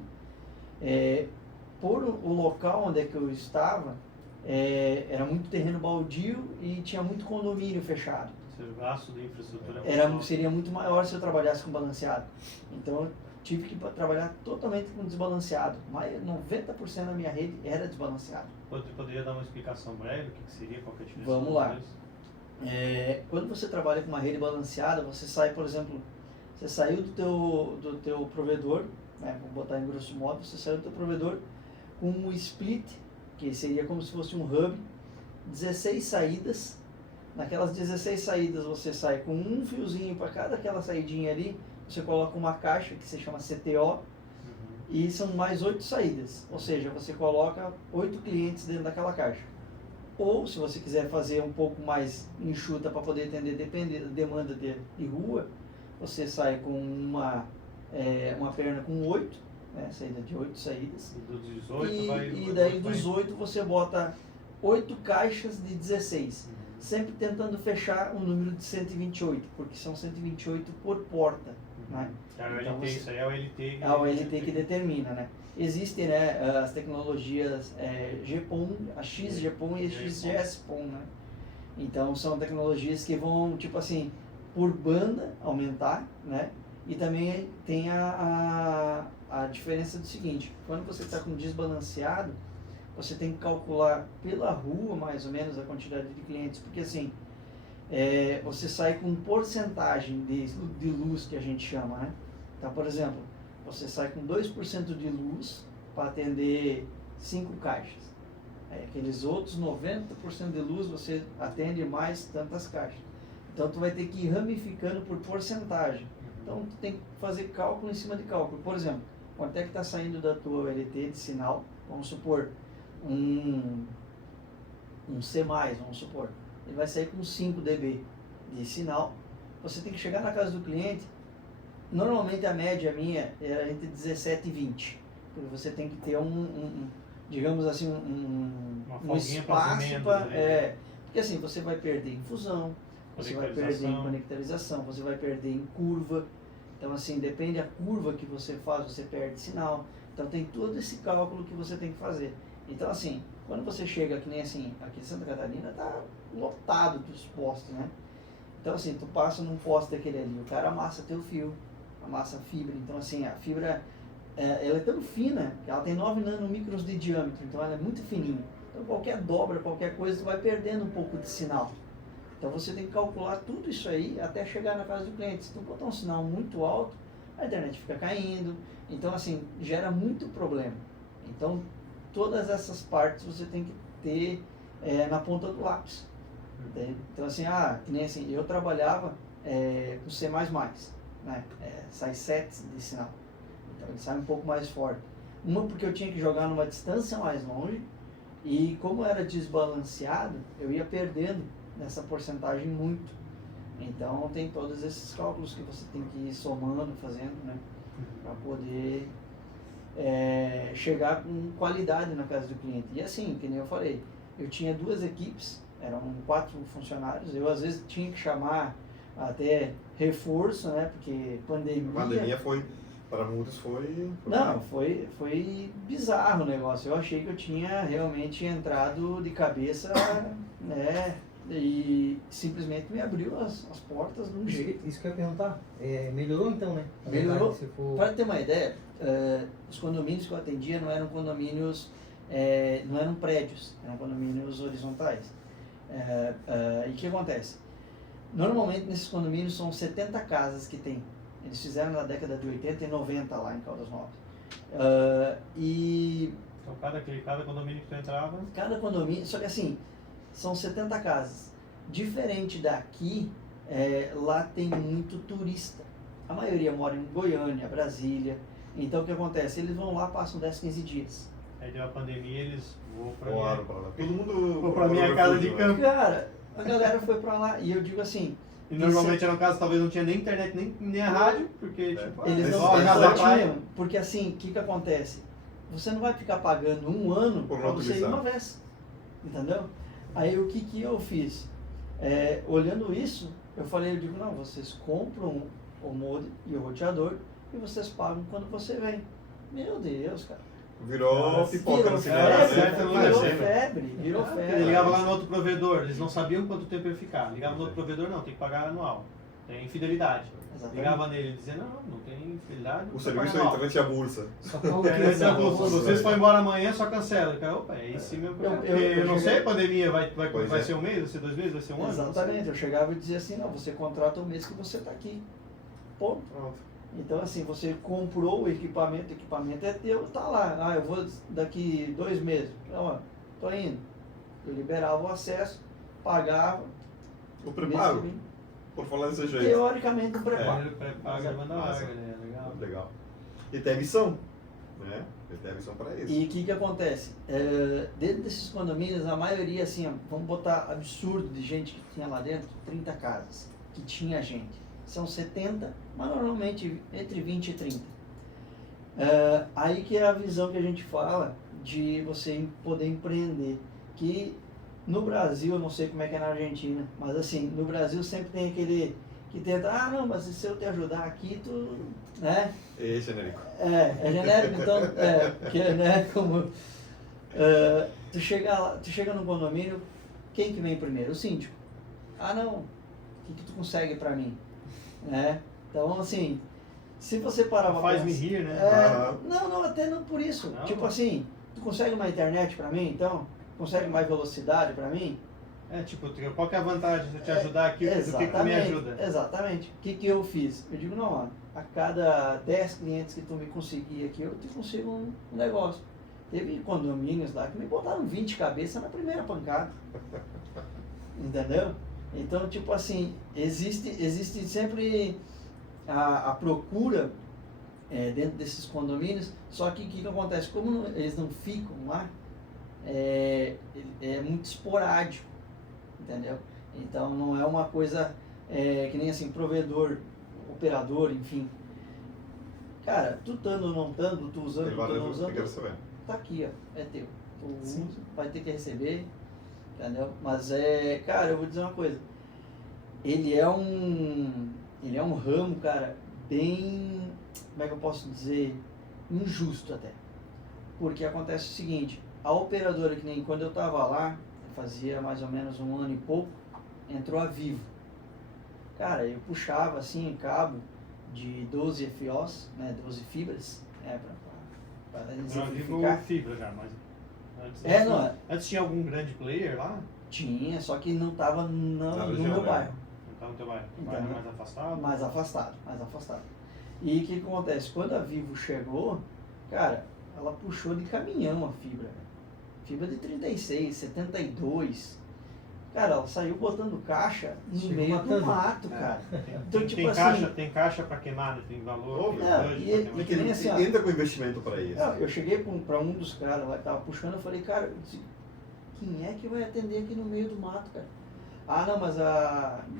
Por o local onde é que eu estava, era muito terreno baldio e tinha muito condomínio fechado. O gasto de infraestrutura seria muito maior se eu trabalhasse com balanceado. Então eu tive que trabalhar totalmente com desbalanceado. Mas 90% da minha rede era desbalanceado. Poderia dar uma explicação breve? O que seria? Qual que é a diferença? Vamos lá. Quando você trabalha com uma rede balanceada, você sai, por exemplo, você saiu do teu provedor, né, vou botar em grosso modo, você saiu do teu provedor com um split, que seria como se fosse um hub, 16 saídas. Naquelas 16 saídas você sai com um fiozinho para cada aquela saidinha ali, você coloca uma caixa que se chama CTO, e são mais 8 saídas, ou seja, você coloca 8 clientes dentro daquela caixa. Ou, se você quiser fazer um pouco mais enxuta para poder atender da demanda de rua, você sai com uma perna com 8, né, saída de 8 saídas. Dos 18 e daí dos 8 você bota 8 caixas de 16. Sempre tentando fechar um número de 128, porque são 128 por porta. Né? Então, isso aí é o LT. É o LT que determina, né? Existem, né, as tecnologias GPON, a XGPON e a XGS-PON, né? Então são tecnologias que vão, tipo assim, por banda aumentar, né? E também tem a diferença do seguinte, quando você está com desbalanceado, você tem que calcular pela rua mais ou menos a quantidade de clientes, porque assim, você sai com porcentagem de luz que a gente chama, né? Então, por exemplo, você sai com 2% de luz para atender 5 caixas. Aí aqueles outros 90% de luz você atende mais tantas caixas. Então tu vai ter que ir ramificando por porcentagem. Então tu tem que fazer cálculo em cima de cálculo. Por exemplo, quanto é que está saindo da tua LT de sinal? Vamos supor, um C+, vamos supor. Ele vai sair com 5 dB de sinal. Você tem que chegar na casa do cliente. Normalmente a média minha é entre 17 e 20. Porque você tem que ter digamos assim, um espaço para... porque assim, você vai perder em fusão, você vai perder em conectarização, você vai perder em curva. Então assim, depende da curva que você faz, você perde sinal. Então tem todo esse cálculo que você tem que fazer. Então assim, quando você chega, que nem assim, aqui em Santa Catarina, tá lotado dos postos, né? Então assim, tu passa num poste daquele ali, o cara amassa teu fio, amassa a fibra. Então assim, a fibra, ela é tão fina, que ela tem 9 nanômicrons de diâmetro, então ela é muito fininha. Então qualquer dobra, qualquer coisa, tu vai perdendo um pouco de sinal. Então você tem que calcular tudo isso aí até chegar na casa do cliente. Se tu botar um sinal muito alto, a internet fica caindo. Então assim, gera muito problema. Então todas essas partes você tem que ter na ponta do lápis. Então assim, que nem assim, eu trabalhava com C++, né? Sai 7 de sinal. Então ele sai um pouco mais forte. Uma porque eu tinha que jogar numa distância mais longe, e como era desbalanceado, eu ia perdendo nessa porcentagem muito. Então tem todos esses cálculos que você tem que ir somando, fazendo, né? Para poder chegar com qualidade na casa do cliente. E assim, que nem eu falei, eu tinha 2 equipes, eram 4 funcionários, eu às vezes tinha que chamar até reforço, né? Porque pandemia... A pandemia foi, para muitos foi... Não, foi bizarro o negócio. Eu achei que eu tinha realmente entrado de cabeça, né? E simplesmente me abriu as portas de um jeito. Isso que eu ia perguntar. Melhorou então, né? Melhorou. Se for... Para ter uma ideia, os condomínios que eu atendia não eram condomínios, não eram prédios, eram condomínios horizontais. E o que acontece? Normalmente nesses condomínios são 70 casas que tem. Eles fizeram na década de 80 e 90 lá em Caldas Novas. Então cada condomínio que tu entrava... Cada condomínio, só que assim, são 70 casas. Diferente daqui, lá tem muito turista. A maioria mora em Goiânia, Brasília. Então o que acontece? Eles vão lá, passam 10, 15 dias. Aí deu a pandemia, eles vão pra Claro, todo mundo... Vou pra minha casa de campo. Cara, a galera foi pra lá e eu digo assim... E normalmente eram casos, talvez não tinha nem internet, nem a rádio, porque tipo... Eles não tinham, porque assim, o que acontece? Você não vai ficar pagando um ano para você ir uma vez, entendeu? Aí o que eu fiz? Olhando isso, eu digo, não, vocês compram o modem e o roteador e vocês pagam quando você vem. Meu Deus, cara. Virou pipoca no cinema, virou febre. Ele ligava lá no outro provedor, eles não sabiam quanto tempo ia ficar. Ligava no outro provedor, não, tem que pagar anual. Tem fidelidade. Exatamente. Ligava nele e dizia, não tem fidelidade. O serviço da internet é a bolsa. Só vocês foram embora amanhã, só cancela. Opa, é esse mesmo que eu não sei, a pandemia vai ser um mês, vai ser 2 meses, vai ser um ano? Exatamente, eu chegava e dizia assim, não, você contrata o mês que você está aqui. Ponto. Pronto. Então assim, você comprou o equipamento é teu, tá lá. Eu vou daqui 2 meses. Não, tô indo. Eu liberava o acesso, pagava. O preparo, por falar desse jeito. Teoricamente o preparo. Paga, manda larga, né? Legal. E tem missão, né? Tem missão para isso. E o que acontece? Dentro desses condomínios, a maioria, assim, vamos botar absurdo de gente que tinha lá dentro, 30 casas, que tinha gente. São 70, mas normalmente entre 20 e 30. Aí que é a visão que a gente fala de você poder empreender. Que no Brasil, eu não sei como é que é na Argentina, mas assim, no Brasil sempre tem aquele que tenta, não, mas se eu te ajudar aqui, tu, né? É genérico. É genérico, então, porque, né, como... tu chega no condomínio, quem que vem primeiro? O síndico. Não, o que tu consegue pra mim? Né? Então, assim, se você parar pra faz-me rir, né? Não, até não por isso. Não. Tipo assim, tu consegue uma internet pra mim, então? Consegue mais velocidade pra mim? Tipo, qual que é a vantagem de eu te ajudar aqui do que tu me ajuda? Exatamente. O que eu fiz? Eu digo, não, a cada 10 clientes que tu me conseguir aqui, eu te consigo um negócio. Teve condomínios lá que me botaram 20 cabeças na primeira pancada. Entendeu? Então, tipo assim, existe sempre a procura dentro desses condomínios, só que o que acontece? Como eles não ficam lá, é muito esporádico, entendeu? Então não é uma coisa que nem assim, provedor, operador, enfim. Cara, tu estando ou não estando, tu usando, tu não usando, tá aqui, ó, é teu. Tu usa, vai ter que receber, entendeu? Mas cara, eu vou dizer uma coisa, ele é um ramo, cara, bem, como é que eu posso dizer, injusto até. Porque acontece o seguinte, a operadora, que nem quando eu tava lá, fazia mais ou menos 1 ano e pouco, entrou a Vivo. Cara, eu puxava assim cabo de 12 FOs, né, 12 fibras, para exemplificar. Fibra já, mas antes tinha algum grande player lá? Tinha, só que não tava no meu bairro. Não estava no teu bairro? Então, Bairro mais afastado? Mais afastado. E o que acontece? Quando a Vivo chegou, cara, ela puxou de caminhão a fibra. Fibra de 36, 72. Cara, ela saiu botando caixa no meio do mato, cara. Então, tipo assim... Tem caixa para queimar, né? Tem valor. Óbvio. E que nem assim, entra com investimento para isso. Não, eu cheguei para um dos caras lá que tava puxando, eu falei, cara, quem é que vai atender aqui no meio do mato, cara? Ah, não, mas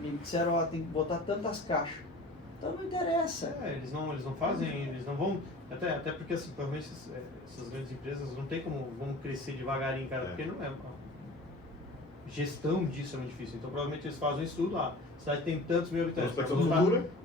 me disseram, ó, tem que botar tantas caixas. Então não interessa. Eles não fazem, eles não vão... Até porque, assim, provavelmente essas grandes empresas não tem como vão crescer devagarinho, cara, porque não é... Gestão disso é muito difícil. Então, provavelmente eles fazem um estudo. A cidade tem tantos mil habitantes.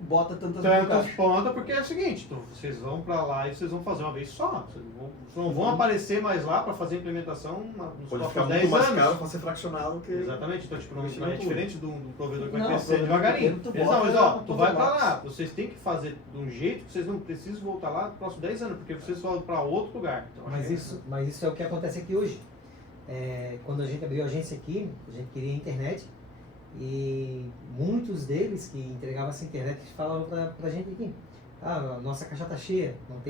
Bota tantas pontas, porque é o seguinte: vocês vão pra lá e vocês vão fazer uma vez só. Vocês não vão aparecer mais lá para fazer a implementação nos Pode próximos ficar 10 muito mais anos. caro para ser fraccionado que... Exatamente. Então, tipo, não é diferente do provedor que vai Não, crescer devagarinho. Mas ó, tu vai pra lá. Vocês têm que fazer de um jeito que vocês não precisam voltar lá nos próximos 10 anos, porque vocês vão para outro lugar. Então, mas isso é o que acontece aqui hoje. Quando a gente abriu a agência aqui, a gente queria internet e muitos deles que entregavam essa internet falavam pra gente aqui: a nossa caixa tá cheia, não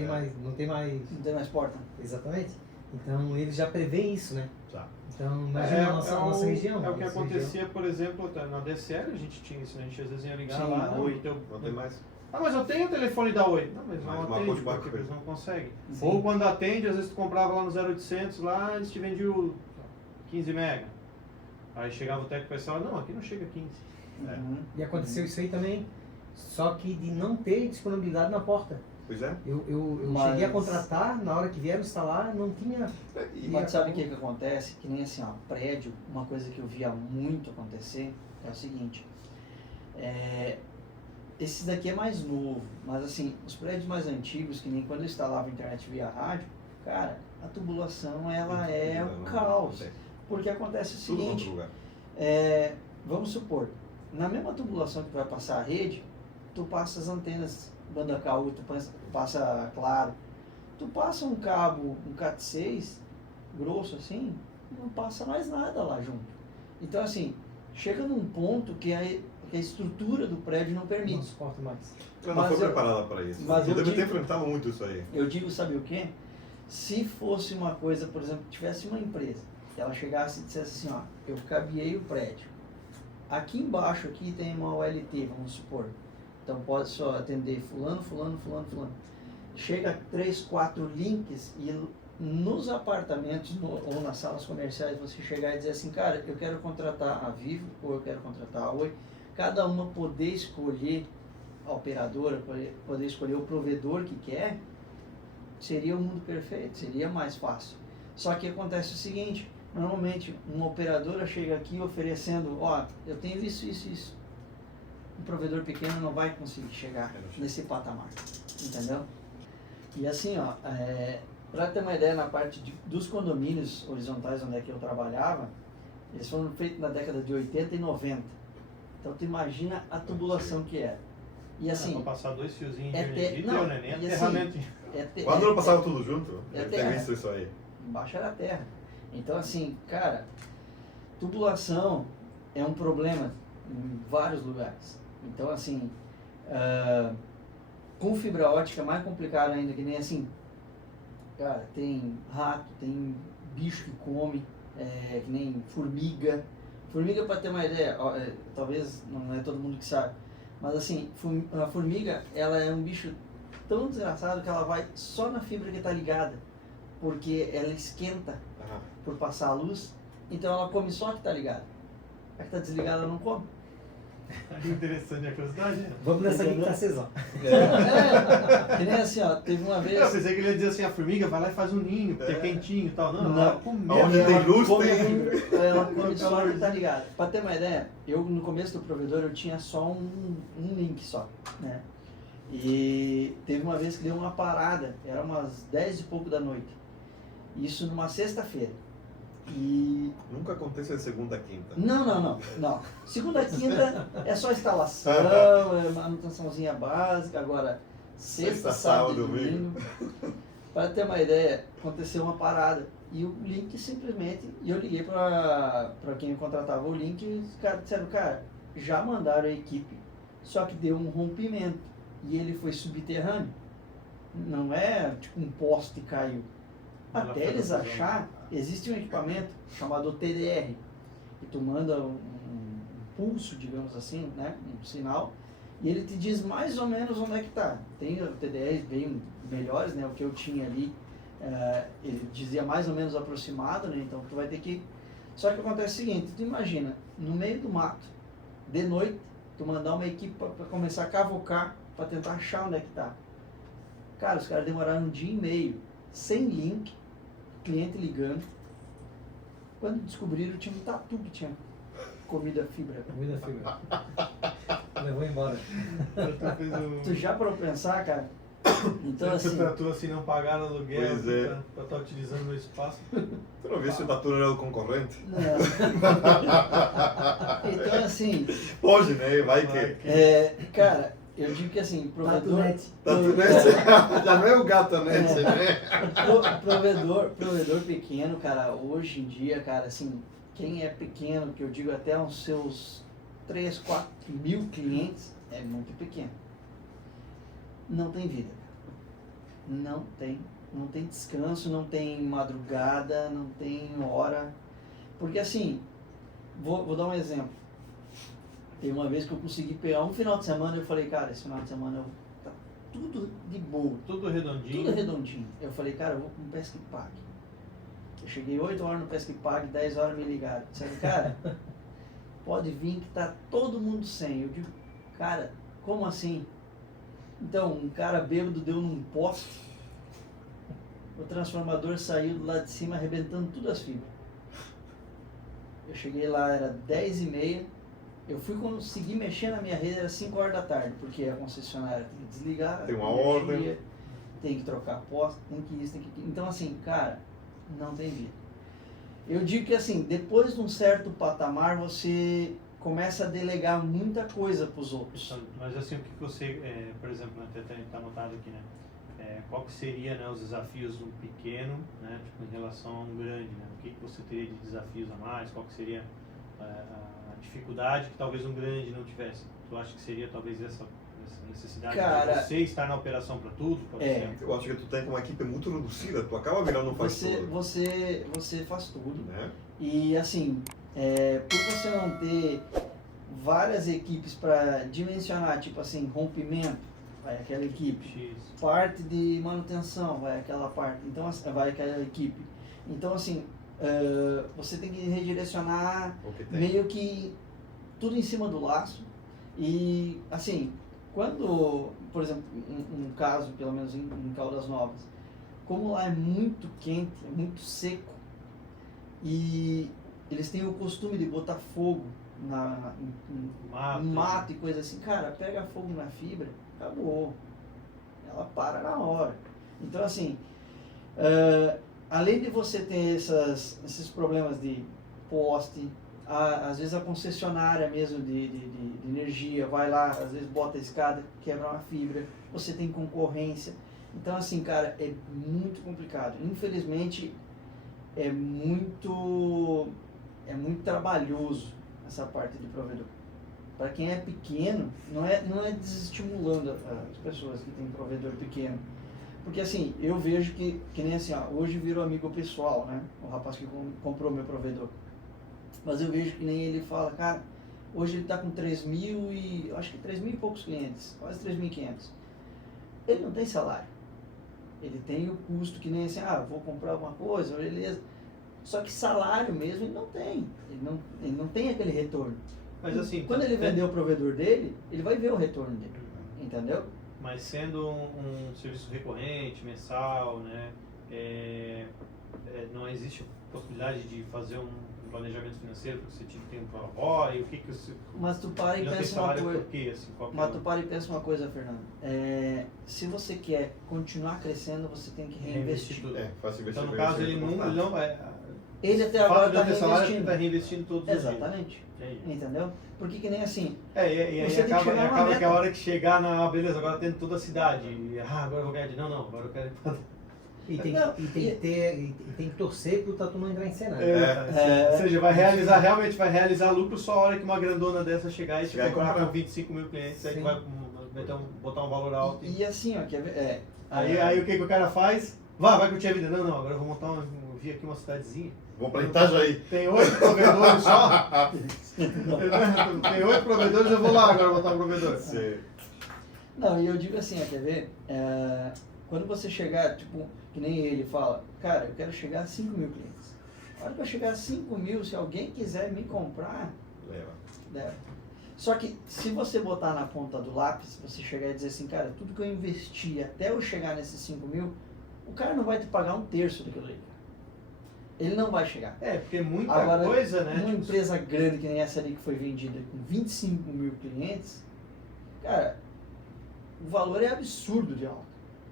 tem mais porta. Exatamente. Então eles já prevêem isso, né? Já. Então imagina a nossa região. É o que acontecia, por exemplo, na DSL, a gente tinha isso, né? A gente às vezes ia ligar lá, não tem mais. Ah, mas eu tenho o telefone da Oi. Não, mas não atende, porque eles não conseguem. Sim. Ou quando atende, às vezes tu comprava lá no 0800, lá eles te vendiam 15 mega. Aí chegava o técnico e pensava, não, aqui não chega 15. E aconteceu isso aí também, só que de não ter disponibilidade na porta. Pois é. Eu cheguei a contratar, na hora que vieram instalar, não tinha... Mas sabe o que acontece? Que nem assim, ó, prédio, uma coisa que eu via muito acontecer é o seguinte, esse daqui é mais novo, mas assim, os prédios mais antigos, que nem quando eu instalava a internet via rádio, cara, a tubulação ela é um caos. Porque acontece o seguinte, vamos supor, na mesma tubulação que vai passar a rede, tu passa as antenas banda KU, tu passa claro, tu passa um cabo, um CAT6, grosso assim, não passa mais nada lá junto. Então assim, chega num ponto que a estrutura do prédio não permite. Não suporta mais. Ela não foi preparada para isso. Mas eu deve ter enfrentado muito isso aí. Eu digo, sabe o quê? Se fosse uma coisa, por exemplo, tivesse uma empresa, ela chegasse e dissesse assim, ó, eu cabeei o prédio. Aqui embaixo aqui tem uma OLT, vamos supor. Então pode só atender fulano. Chega 3, 4 links e nos apartamentos ou nas salas comerciais você chegar e dizer assim, cara, eu quero contratar a Vivo ou eu quero contratar a Oi. Cada uma poder escolher a operadora, poder escolher o provedor que quer, seria o mundo perfeito, seria mais fácil. Só que acontece o seguinte, normalmente uma operadora chega aqui oferecendo, ó, eu tenho isso. Um provedor pequeno não vai conseguir chegar nesse patamar, entendeu? E assim, ó, para ter uma ideia, na parte dos condomínios horizontais onde é que eu trabalhava, eles foram feitos na década de 80 e 90. Então tu imagina a tubulação que era. E assim... Para passar 2 fiozinhos de energia, Quando não passava tudo junto, deve ter visto isso aí. Embaixo era terra. Então assim, cara, tubulação é um problema em vários lugares. Então assim, Com fibra ótica é mais complicado ainda, que nem assim, cara, tem rato, tem bicho que come, que nem formiga. Formiga, para ter uma ideia, talvez não é todo mundo que sabe, mas assim, a formiga, ela é um bicho tão desgraçado que ela vai só na fibra que está ligada, porque ela esquenta por passar a luz, então ela come só a que está ligada. A que está desligada ela não come. Interessante a curiosidade. Vamos nessa aqui que tá acesa. Que nem assim, ó, teve uma vez... Eu pensei que ele ia dizer assim, a formiga vai lá e faz um ninho, porque é quentinho e tal. Não, Não. ela come Onde mesmo. tem luz, come, tem. ela come só a que tá ligada. Pra ter uma ideia, eu no começo do provedor eu tinha só um link só, né? E teve uma vez que deu uma parada, era umas 10 e pouco da noite. Isso numa sexta-feira. E... Nunca acontece de segunda a quinta. Não. Segunda, quinta é só instalação, é manutençãozinha básica. Agora, sexta, sábado e domingo. Para ter uma ideia, aconteceu uma parada. E o link simplesmente, e eu liguei para quem contratava o link e os caras disseram, cara, já mandaram a equipe, só que deu um rompimento. E ele foi subterrâneo. Não é tipo um poste caiu. Até eles achar, existe um equipamento chamado TDR, que tu manda um pulso, digamos assim, né, um sinal, e ele te diz mais ou menos onde é que está. Tem TDRs bem melhores, né, o que eu tinha ali, ele dizia mais ou menos aproximado, né, então tu vai ter que... Só que acontece o seguinte, tu imagina, no meio do mato, de noite, tu mandar uma equipe para começar a cavocar, para tentar achar onde é que está. Cara, os caras demoraram 1 dia e meio, sem link, cliente ligando. Quando descobriram, tinha um tatu que tinha comido a fibra. Comida fibra. Levou embora. Tu já parou pra pensar, cara? Então Se assim... pra tu assim não pagar aluguel Pois é. pra estar utilizando o espaço. Tu não viu se o tatu era do concorrente? Não. Então assim... Pode, né? Vai que. Cara, eu digo que assim, provedor... Tatunete. Já não é o gatonete, né? Provedor pequeno, cara, hoje em dia, cara, assim, quem é pequeno, que eu digo até uns seus 3, 4 mil clientes, é muito pequeno. Não tem vida. Não tem descanso, não tem madrugada, não tem hora. Porque assim, vou dar um exemplo. Teve uma vez que eu consegui pegar um final de semana e eu falei, cara, esse final de semana tá tudo de boa. Tudo redondinho. Tudo redondinho. Eu falei, cara, eu vou pro Pesque Pague. Eu cheguei 8 horas no Pesque Pague, 10 horas me ligaram. Disseram, cara, pode vir que tá todo mundo sem. Eu digo, cara, como assim? Então, um cara bêbado deu num poste, o transformador saiu do lado de cima arrebentando todas as fibras. Eu cheguei lá, era 10h30, eu fui conseguir mexer na minha rede, era 5 horas da tarde, porque a concessionária tem que desligar, Tem uma energia, ordem. tem que trocar poste, tem que isso, tem que aquilo. Então assim, cara, não tem vida. Eu digo que assim, depois de um certo patamar, você começa a delegar muita coisa para os outros. Mas assim, o que você, por exemplo, até está anotado aqui, né? Qual que seria, né, os desafios do pequeno, né, tipo, em relação a um grande, né? O que você teria de desafios a mais? Qual que seria a dificuldade que talvez um grande não tivesse? Tu acha que seria talvez essa necessidade, cara, de você estar na operação para tudo? Pode ser? Eu acho que tu tem uma equipe muito reduzida, tu acaba virando um faz tudo. Você faz tudo. Né? E assim, por você não ter várias equipes para dimensionar, tipo assim, rompimento, vai aquela equipe. X. Parte de manutenção, vai aquela parte. Então, vai aquela equipe. Então, assim, você tem que redirecionar O que tem. meio que tudo em cima do laço. E, assim, quando, por exemplo, um caso, pelo menos em Caldas Novas, como lá é muito quente, é muito seco, e eles têm o costume de botar fogo em mato e coisa assim, cara, pega fogo na fibra, acabou. Ela para na hora. Então, assim, além de você ter esses problemas de poste, às vezes a concessionária mesmo de energia vai lá, às vezes bota a escada, quebra uma fibra, você tem concorrência. Então, assim, cara, é muito complicado. Infelizmente, é muito trabalhoso essa parte de provedor. para quem é pequeno, não é desestimulando as pessoas que têm provedor pequeno. Porque assim, eu vejo que nem assim, ó, hoje virou amigo pessoal, né? O rapaz que comprou meu provedor. Mas eu vejo que nem ele fala, cara, hoje ele está com 3.000 acho que 3.000 e poucos clientes, quase 3.500. Ele não tem salário. Ele tem o custo que nem assim, vou comprar alguma coisa, beleza. Só que salário mesmo ele não tem. Ele não tem aquele retorno. Mas assim, quando ele vender o provedor dele, ele vai ver o retorno dele. Entendeu? Mas sendo um serviço recorrente, mensal, né? Não existe possibilidade de fazer um planejamento financeiro, porque você tinha que ter um prolabore, o que você... Mas tu para e pensa uma coisa. Mas tu para e pensa uma coisa, Fernando. Se você quer continuar crescendo, você tem que reinvestir. Então, no caso, ele não vai... Ele até agora está reinvestindo. reinvestindo. Reinvestindo todos os dias. Exatamente. Entendeu? Porque que nem assim. E aí acaba que a hora que chegar beleza, agora tem toda a cidade. Agora eu vou ganhar de... Não, agora eu quero... E tem que torcer pro Tatu não entrar em cenário. Ou seja, realmente vai realizar lucro só a hora que uma grandona dessa chegar e te comprar com 25 mil clientes, aí que vai botar um valor alto. E assim, ó, quer ver? Aí o que o cara faz? Vai curtir a vida. Não, agora eu vou montar vi aqui uma cidadezinha. Vou pra Itajaí. Tem 8 provedores só. Tem 8 provedores, eu vou lá agora botar um provedor. Sim. Não, e eu digo assim, quer ver? Quando você chegar, tipo, que nem ele fala, cara, eu quero chegar a 5 mil clientes. A hora que eu chegar a 5 mil, se alguém quiser me comprar, leva. Só que se você botar na ponta do lápis, você chegar e dizer assim, cara, tudo que eu investi até eu chegar nesses 5 mil, o cara não vai te pagar 1/3 daquilo ali. Ele não vai chegar. Porque muita Agora, coisa, né? Uma empresa grande que nem essa ali que foi vendida com 25 mil clientes, cara, o valor é absurdo de alto.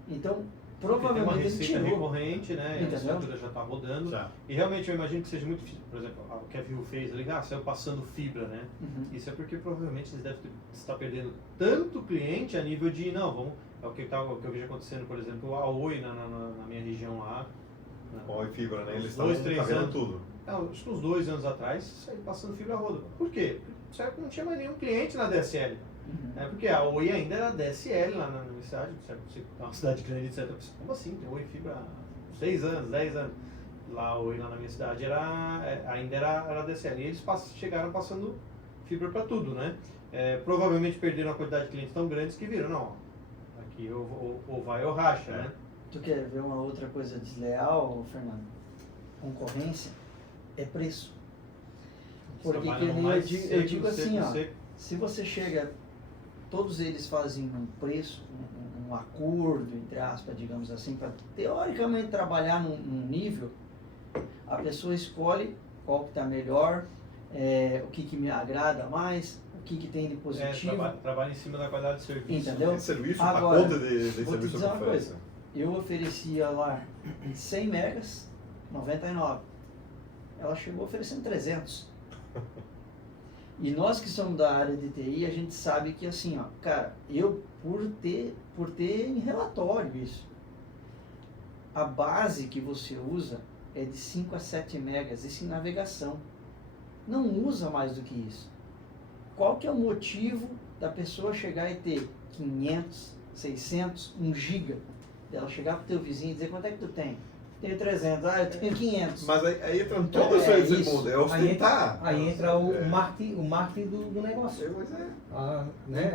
Então, provavelmente ele ele tirou. Recorrente, né? E a estrutura já está rodando. Já. E realmente eu imagino que seja muito difícil. Por exemplo, o que a Vivo fez ali, saiu passando fibra, né? Uhum. Isso é porque provavelmente eles devem estar perdendo tanto cliente a nível de, é o que eu vejo acontecendo, por exemplo, a Oi na minha região lá. Oi fibra, né? Eles 2, estão 3 vendo anos. tudo. Acho que uns 2 anos atrás, saiu passando fibra roda. Por quê? Porque não tinha mais nenhum cliente na DSL. Uhum. Porque a Oi ainda era DSL lá na minha cidade, você é uma cidade grande, etc. Como assim? Tem Oi fibra há 6 anos, 10 anos. Lá a Oi lá na minha cidade ainda era DSL. E eles chegaram passando fibra para tudo, né? Provavelmente perderam a quantidade de clientes tão grandes que viram, não, aqui ou vai ou racha, né? Tu quer ver uma outra coisa desleal, Fernando? Concorrência é preço. Porque que nem eu digo assim, se você chega, todos eles fazem um preço, um acordo, entre aspas, digamos assim, para teoricamente trabalhar num nível, a pessoa escolhe qual que está melhor, o que me agrada mais, o que tem de positivo. Trabalha em cima da qualidade de serviço. Entendeu? Serviço, agora, a conta de vou te serviço dizer uma que coisa. Eu oferecia lá 100 megas, 99. Ela chegou oferecendo 300. E nós que somos da área de TI, a gente sabe que assim, cara, eu por ter em relatório isso, a base que você usa é de 5 a 7 megas, isso em navegação. Não usa mais do que isso. Qual que é o motivo da pessoa chegar e ter 500, 600, 1 giga? Ela chegar pro teu vizinho e dizer, quanto é que tu tem? Tenho 300, eu tenho 500. Mas aí entra todo o seu mundo, é ostentar. Aí entra o marketing do negócio. Pois é. Né?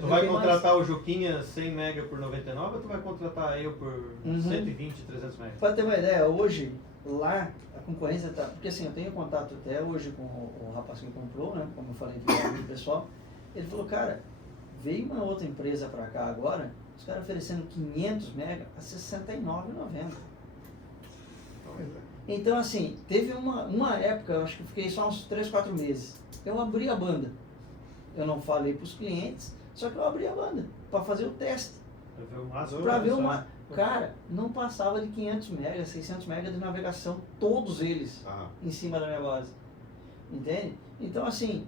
Tu vai contratar o Juquinha 100 mega por 99 ou tu vai contratar eu por 120, 300 mega? Para ter uma ideia, hoje, lá, a concorrência tá... Porque assim, eu tenho contato até hoje com o rapaz que comprou, né? Como eu falei aqui com o pessoal. Ele falou, cara, veio uma outra empresa para cá agora, os caras oferecendo 500 mega a R$ 69,90. Então, assim, teve uma época, eu acho que eu fiquei só uns 3, 4 meses. Eu abri a banda. Eu não falei para os clientes, só que eu abri a banda para fazer o teste. Para ver uma... Cara, não passava de 500 mega, 600 mega de navegação, todos eles em cima da minha base. Entende? Então, assim,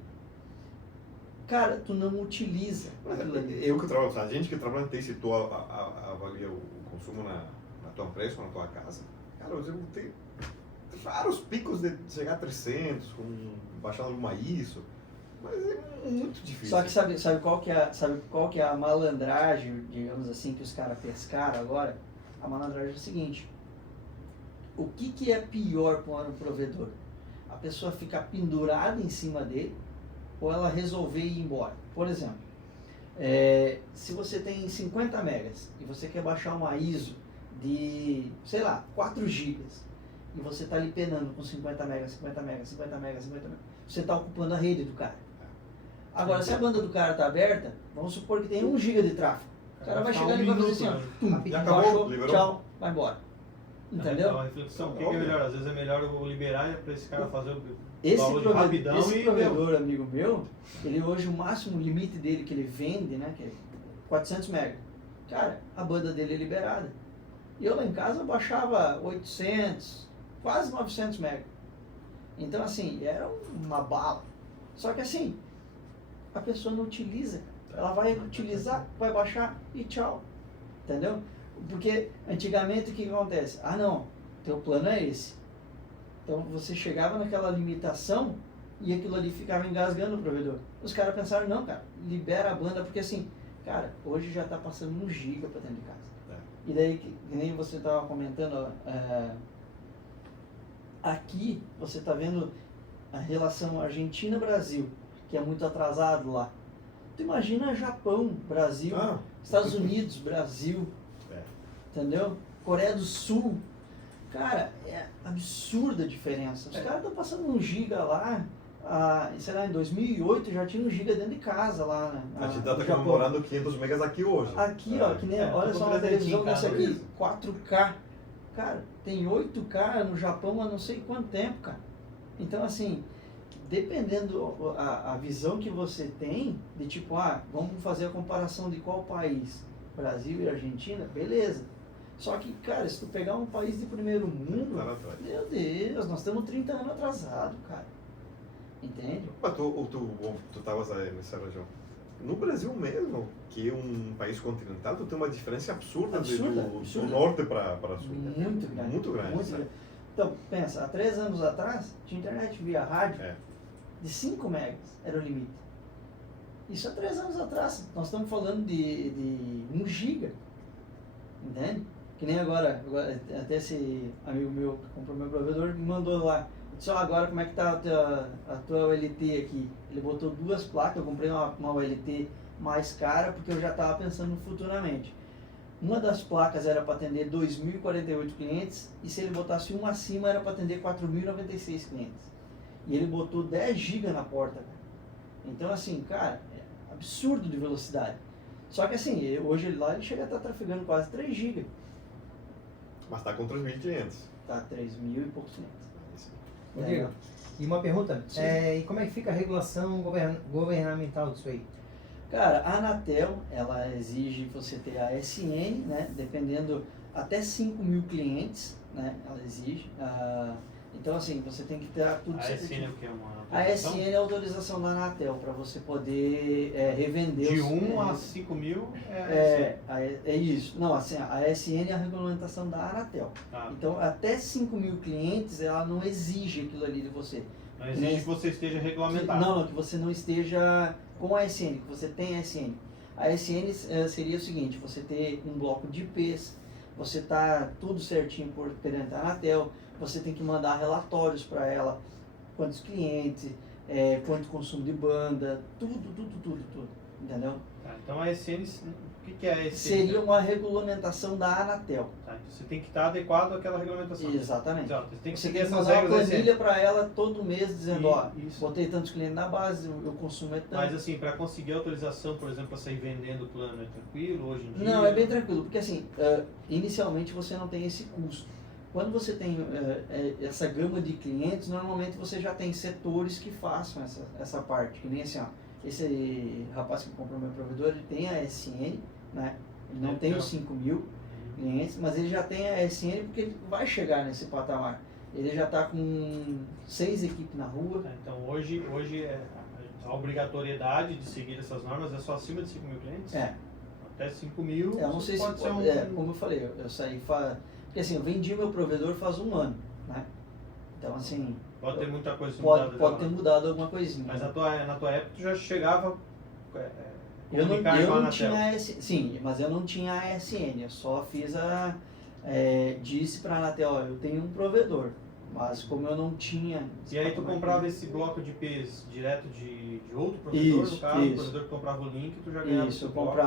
cara, tu não utiliza aquilo ali. A gente que trabalha em TI, se tu avalia o consumo na tua empresa ou na tua casa, cara, eu tenho vários picos de chegar a 300, com baixando alguma ISO. Mas é muito difícil. Só que sabe qual que é a malandragem, digamos assim, que os caras pescaram agora? A malandragem é o seguinte: o que é pior para um provedor? A pessoa ficar pendurada em cima dele ou ela resolver ir embora? Por exemplo, se você tem 50 megas e você quer baixar uma ISO de, sei lá, 4 gigas e você está ali penando com 50 megas, você está ocupando a rede do cara. Agora, se a banda do cara está aberta, vamos supor que tem 1 giga de tráfego. O cara vai chegar ali e vai fazer assim, ó, tum, Já acabou, baixou, liberou. tchau, vai embora. Entendeu? Então, a reflexão, o que é melhor? Às vezes é melhor eu liberar para esse cara fazer o Esse download rapidão provedor, amigo meu, ele hoje o máximo limite dele que ele vende, né, que é 400 MB. Cara, a banda dele é liberada. E eu lá em casa baixava 800, quase 900 MB. Então assim, era uma bala. Só que assim, a pessoa não utiliza. Ela vai utilizar, vai baixar e tchau. Entendeu? Porque antigamente o que acontece? Ah não, teu plano é esse. Então você chegava naquela limitação e aquilo ali ficava engasgando o provedor. Os caras pensaram, não, cara, libera a banda, porque assim, cara, hoje já está passando 1 giga para dentro de casa. E daí, que nem você estava comentando, aqui você está vendo a relação Argentina-Brasil, que é muito atrasado lá. Tu imagina Japão, Brasil, Estados Unidos, Brasil, entendeu? Coreia do Sul. Cara, é absurda a diferença. Os caras estão passando 1 giga lá, sei lá, em 2008 já tinha 1 giga dentro de casa lá, né? A gente está comemorando 500 megas aqui hoje. Aqui, ó, que nem, olha só uma televisão dessa aqui, 4K. Cara, tem 8K no Japão há não sei quanto tempo, cara. Então, assim, dependendo a visão que você tem, de tipo, vamos fazer a comparação de qual país? Brasil e Argentina, beleza. Só que, cara, se tu pegar um país de primeiro mundo, meu Deus, nós estamos 30 anos atrasados, cara. Entende? Mas tu estavas aí nessa região. No Brasil mesmo, que é um país continental, tu tem uma diferença absurda, do norte para sul. Muito grande. Muito grande. Muito grande. Então, pensa, há 3 anos atrás, tinha internet via rádio de 5 megas, era o limite. Isso há 3 anos atrás. Nós estamos falando de 1 giga. Entende? Que nem agora, até esse amigo meu que comprou meu provedor me mandou lá. Só agora como é que tá a tua OLT aqui? Ele botou 2 placas, eu comprei uma OLT mais cara porque eu já estava pensando futuramente. Uma das placas era para atender 2.048 clientes e se ele botasse uma acima era para atender 4.096 clientes. E ele botou 10 GB na porta, cara. Então assim, cara, é absurdo de velocidade. Só que assim, hoje lá ele chega a estar trafegando quase 3 GB. Mas está com 3.500. Tá 3.000 e poucos clientes. Rodrigo, e uma pergunta, e como é que fica a regulação governamental disso aí? Cara, a Anatel, ela exige você ter a SN, né, dependendo até 5.000 clientes, né, ela exige. Então, assim, você tem que ter tudo certo. A SN é o que? A SN é a autorização da Anatel, para você poder revender. De 1 a 5.000 é isso. Não, assim, a SN é a regulamentação da Anatel. Então, até 5.000 clientes, ela não exige aquilo ali de você. Não exige que você esteja regulamentado. Não, que você não esteja com a SN, que você tem a SN. A SN seria o seguinte, você ter um bloco de IPs, você tá tudo certinho perante a Anatel, você tem que mandar relatórios para ela, quantos clientes, quanto consumo de banda, tudo, entendeu? Então a SN, o que é a SN? Seria uma regulamentação da Anatel. Então você tem que estar adequado àquela regulamentação. Exatamente. Então, você tem que Você seguir tem que essas mandar uma regras da SN. planilha para ela todo mês dizendo, Isso. botei tantos clientes na base, o consumo é tanto. Mas assim, para conseguir autorização, por exemplo, para sair vendendo o plano, é tranquilo hoje em dia? Não, é bem tranquilo, porque assim, inicialmente você não tem esse custo. Quando você tem essa gama de clientes, normalmente você já tem setores que façam essa parte, que nem assim, esse rapaz que comprou meu provedor, ele tem a SN, né? Ele não tem os 5.000 clientes, mas ele já tem a SN porque ele vai chegar nesse patamar. Ele já está com 6 equipes na rua. Então hoje a obrigatoriedade de seguir essas normas é só acima de 5.000 clientes? Até 5.000 eu não sei pode se ser como eu falei, eu saí porque assim, eu vendi meu provedor faz 1 ano, né? Então, assim, Pode ter muita coisa pode ter mudado alguma coisinha. Mas na tua época tu já chegava eu comunicar com a não Anatel. tinha sim, mas eu não tinha a ASN, eu só fiz disse para a Anatel, ó, eu tenho um provedor, mas como eu não tinha... E aí tu comprava esse bloco de IPs direto de outro provedor, no caso, o provedor que comprava o link, tu já ganhava Isso, esse bloco.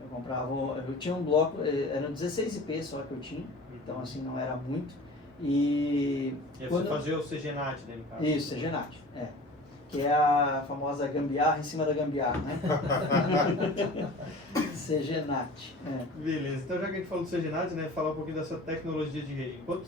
eu comprava, eu tinha um bloco, eram 16 IPs só que eu tinha, então assim, não era muito. E aí você fazia o CGNAT, né, no caso? Isso, CGNAT, que é a famosa gambiarra em cima da gambiarra, né? CGNAT. Beleza, então já que a gente falou do CGNAT, né, falar um pouquinho dessa tecnologia de rede. Quando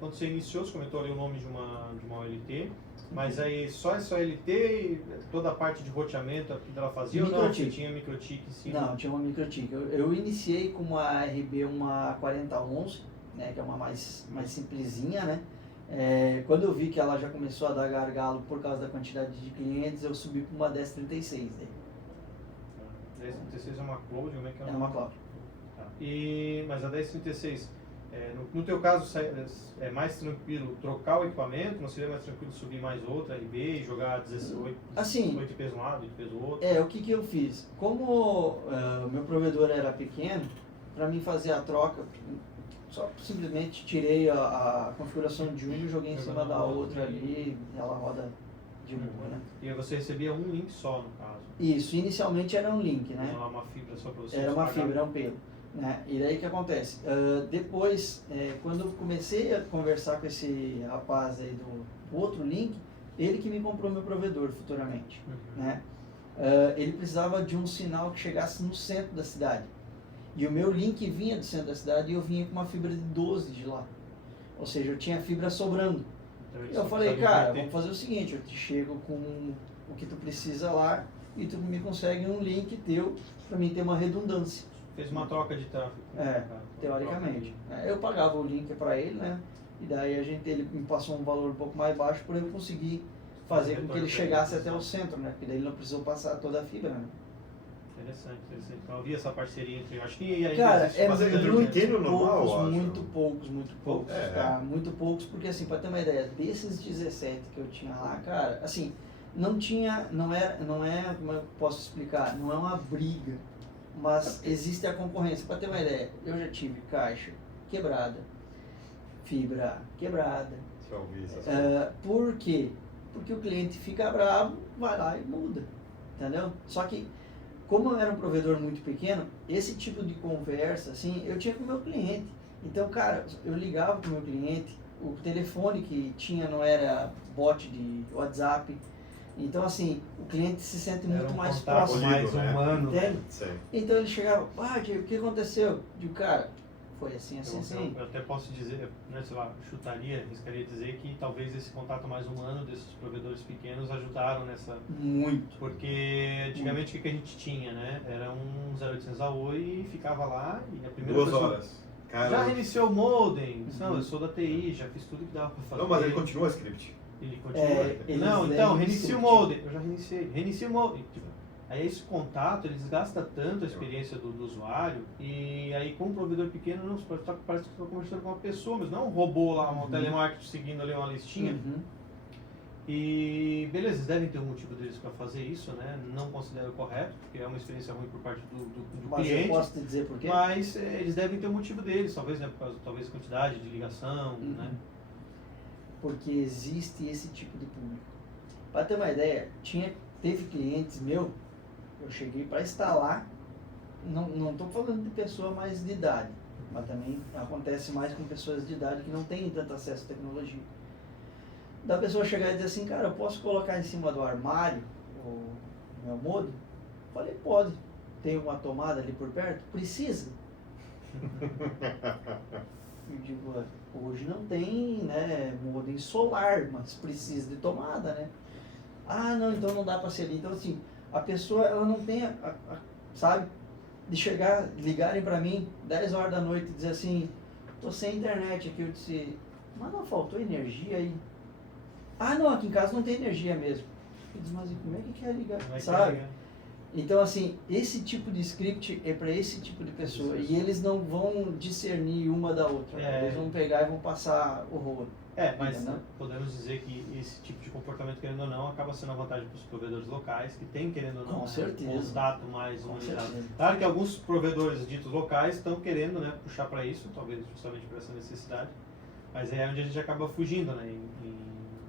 você iniciou, você comentou ali o nome de uma OLT, mas aí só essa OLT e toda a parte de roteamento que ela fazia ou não? Você tinha microtik em cima? Não, tinha uma microtik. Eu iniciei com uma RB, uma 4011, né, que é uma mais simplesinha, né? Quando eu vi que ela já começou a dar gargalo por causa da quantidade de clientes, eu subi para uma 1036. 1036 é uma cloud, como é que é? É uma cloud. Tá. Mas a 1036, no teu caso, é mais tranquilo trocar o equipamento? Não seria mais tranquilo subir mais outra RB e jogar 18 assim, 8 IPs de um lado, 8 IPs do outro? O que eu fiz? Como o meu provedor era pequeno, para mim fazer a troca, só simplesmente tirei a configuração de uma e joguei em cima da outra ali, e ela roda de boa, né? E aí você recebia um link só, no caso? Isso, inicialmente era um link, né? Uma fibra só para você Era uma pagar. fibra, era um pelo. Né? E daí o que acontece? Depois, quando eu comecei a conversar com esse rapaz aí do outro link, ele que me comprou meu provedor futuramente. Né? Ele precisava de um sinal que chegasse no centro da cidade. E o meu link vinha do centro da cidade e eu vinha com uma fibra de 12 de lá. Ou seja, eu tinha fibra sobrando. Então, Eu falei, cara, vamos fazer o seguinte, eu te chego com o que tu precisa lá e tu me consegue um link teu para mim ter uma redundância. Fez uma troca de tráfego. Teoricamente. Eu pagava o link para ele, né? E daí ele me passou um valor um pouco mais baixo para eu conseguir fazer com que ele chegasse até o centro, né? Porque daí ele não precisou passar toda a fibra, né? Interessante. Então havia essa parceria entre, eu acho que ainda cara, existe bastante. muito poucos, tá? Muito poucos, porque assim, para ter uma ideia, desses 17 que eu tinha lá, cara, assim, não é, como eu posso explicar, não é uma briga, mas existe a concorrência. Para ter uma ideia, eu já tive caixa quebrada, fibra quebrada. Por quê? Porque o cliente fica bravo, vai lá e muda, entendeu? Só que como eu era um provedor muito pequeno, esse tipo de conversa, assim, eu tinha com o meu cliente. Então, cara, eu ligava com o meu cliente, o telefone que tinha não era bot de WhatsApp. Então, assim, o cliente se sente muito mais próximo. Mais humano. Entende? Então ele chegava, Diego, o que aconteceu? Eu digo, cara, foi assim. Eu até posso dizer, né, sei lá, arriscaria dizer que talvez esse contato mais humano desses provedores pequenos ajudaram nessa... Muito. Porque antigamente o que a gente tinha, né? Era um 0800 a Oi e ficava lá e a primeira 2 horas. Cara, já reiniciou o modem? Não, eu sou da TI, já fiz tudo que dava para fazer. Não, mas ele continua o script. Ele continua. Não, então, reinicia o modem. Eu já reiniciei. Reinicia o modem. Aí esse contato, ele desgasta tanto a experiência do usuário, e aí com um provedor pequeno, não, parece que você está conversando com uma pessoa, mas não é um robô lá, um telemarketing seguindo ali uma listinha. E beleza, eles devem ter um motivo deles para fazer isso, né? Não considero correto, porque é uma experiência ruim por parte do mas cliente. Eu posso te dizer por quê? Mas eles devem ter um motivo deles, talvez, né, por causa talvez quantidade de ligação, né? Porque existe esse tipo de público. Para ter uma ideia, teve clientes meu, eu cheguei para instalar, não estou falando de pessoa mais de idade, mas também acontece mais com pessoas de idade que não têm tanto acesso à tecnologia. Da pessoa chegar e dizer assim, cara, eu posso colocar em cima do armário o meu modem? Falei, pode. Tem uma tomada ali por perto? Precisa. Eu digo, hoje não tem, né, modem solar, mas precisa de tomada, né? Ah, não, então não dá para ser ali. Então, assim, a pessoa, ela não tem, sabe, de chegar, ligarem para mim 10 horas da noite e dizer assim, tô sem internet aqui. Eu disse, mas não faltou energia aí? Ah, não, aqui em casa não tem energia mesmo. Eu disse, mas e como é que quer ligar, sabe? Então, assim, esse tipo de script é para esse tipo de pessoa. E eles não vão discernir uma da outra. Eles vão pegar e vão passar horror. Mas Entendeu? podemos dizer que esse tipo de comportamento, querendo ou não, acaba sendo uma vantagem para os provedores locais, que tem, querendo ou não, Com certeza. um contato mais Com humanizado. certeza. Claro que alguns provedores ditos locais estão querendo, né, puxar para isso, talvez justamente por essa necessidade, mas é onde a gente acaba fugindo, né?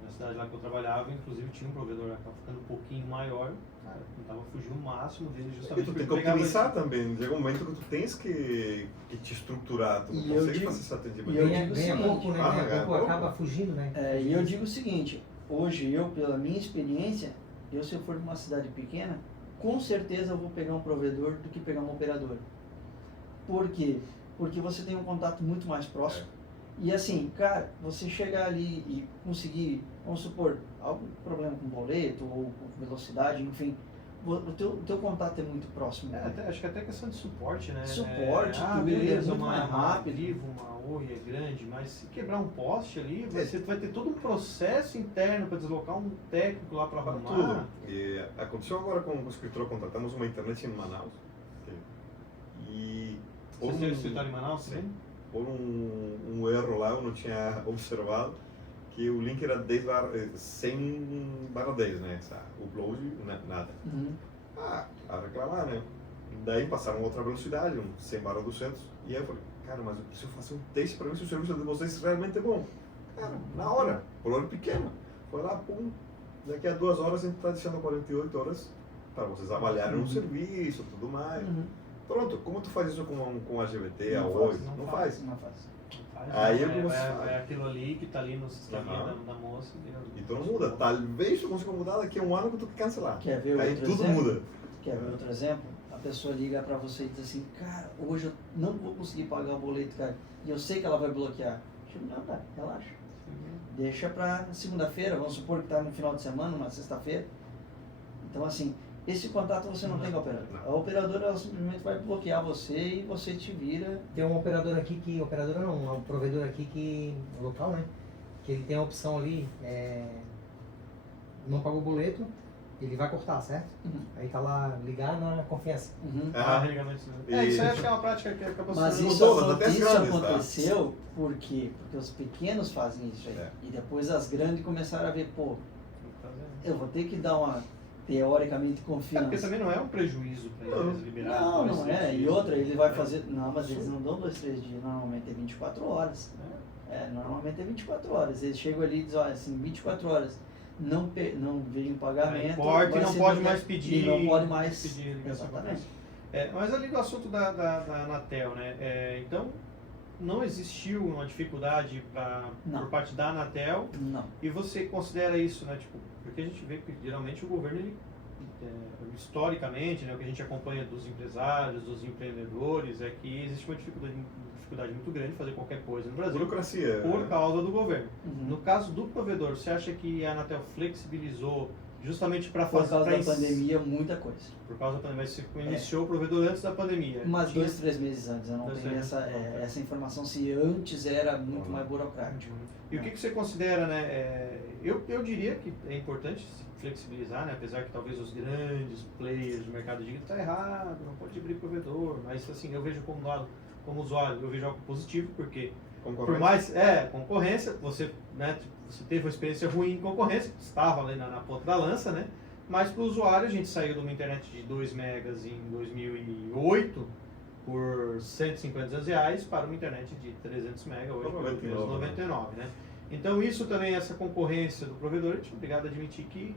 Na cidade lá que eu trabalhava, inclusive tinha um provedor lá que estava ficando um pouquinho maior, cara, tentava fugir o máximo dele E justamente tu porque tem que pegava optimizar isso. também. Chega um momento que tu tens que te estruturar. Tu não E eu consegue digo- fazer esse atendimento. e eu Ganha, digo o ganha seguinte, pouco, né? Ganha ganha pouco, pouco. acaba fugindo, né? E eu digo o seguinte, hoje eu, pela minha experiência, se eu for de uma cidade pequena, com certeza eu vou pegar um provedor do que pegar uma operadora. Por quê? Porque você tem um contato muito mais próximo. E assim, cara, você chegar ali e conseguir, vamos supor, algum problema com boleto ou com velocidade, enfim, o teu contato é muito próximo. Acho que até questão de suporte, né? Suporte, tudo, beleza, muito mais rápido. Vivo, uma Oi é grande, mas se quebrar um poste ali, você vai ter todo um processo interno para deslocar um técnico lá para Para arrumar. tudo. E aconteceu agora com o escritório, contratamos uma internet em Manaus. E Você tem o escritório em Manaus? Sim. Por um erro lá, eu não tinha observado que o link era 100/10, né? O upload, nada. A reclamar, né? Daí passaram outra velocidade, 100/200, e aí eu falei, cara, mas eu preciso fazer um teste para ver se o serviço de vocês realmente é bom. Cara, na hora, por hora pequena. Foi lá, pum, daqui a 2 horas a gente está deixando 48 horas para vocês avaliarem o serviço, tudo mais. Pronto, como tu faz isso com a GVT, a Oi? Não faz. Não faz. Aí eu é comecei aquilo ali que tá ali no sistema da moça. E tu não muda. Talvez tu consiga mudar daqui a um ano que tu quer cancelar. Quer ver Aí outro tudo exemplo? muda. Quer ver outro exemplo? A pessoa liga pra você e diz assim, cara, hoje eu não vou conseguir pagar o boleto, cara, e eu sei que ela vai bloquear. Não, cara, relaxa. Deixa pra segunda-feira, vamos supor que tá no final de semana, na sexta-feira. Então, assim, esse contato você não tem com a operadora. Não. A operadora ela simplesmente vai bloquear você e você te vira. Tem um operador aqui que, um provedor aqui que, local, né? Que ele tem a opção ali, não pagou o boleto, ele vai cortar, certo? Aí tá lá, ligar na confiança. Isso aí acho que é uma prática que acabou Mas sendo... isso, mudou, até as isso grandes, tá? aconteceu por quê? Porque os pequenos fazem isso aí. E depois as grandes começaram a ver, pô, eu vou ter que dar uma, teoricamente, confiança. Porque também não é um prejuízo para eles liberar. Não é. E outra, ele vai fazer... Não, mas eles não dão 2, 3 dias, normalmente é 24 horas. Normalmente é 24 horas. Eles chegam ali e dizem, olha, assim, 24 horas. Não veio um pagamento. Corte, não pode mais pedir. E não pode mais pedir ligação. Exatamente. Mas ali do assunto da Anatel, né? Então, não existiu uma dificuldade por parte da Anatel. Não. E você considera isso, né? Tipo, porque a gente vê que geralmente o governo, ele, historicamente, né, o que a gente acompanha dos empresários, dos empreendedores, é que existe uma dificuldade muito grande de fazer qualquer coisa no Brasil. Burocracia. Por causa do governo. No caso do provedor, você acha que a Anatel flexibilizou justamente para fazer... Por causa da pandemia, muita coisa. Por causa da pandemia, mas você iniciou o provedor antes da pandemia. Mas 2, 3 meses antes, eu não tenho essa informação, se antes era muito mais burocrático. E o que você considera, né? Eu diria que é importante se flexibilizar, né? Apesar que talvez os grandes players do mercado digam que está errado, não pode abrir provedor, mas assim, eu vejo como usuário, eu vejo algo positivo, porque por mais concorrência, você teve uma experiência ruim em concorrência, estava ali na ponta da lança, né? Mas para o usuário, a gente saiu de uma internet de 2 megas em 2008 por R$150 para uma internet de 300 megas hoje por R$399, né? Então isso também, essa concorrência do provedor, a gente é obrigado a admitir que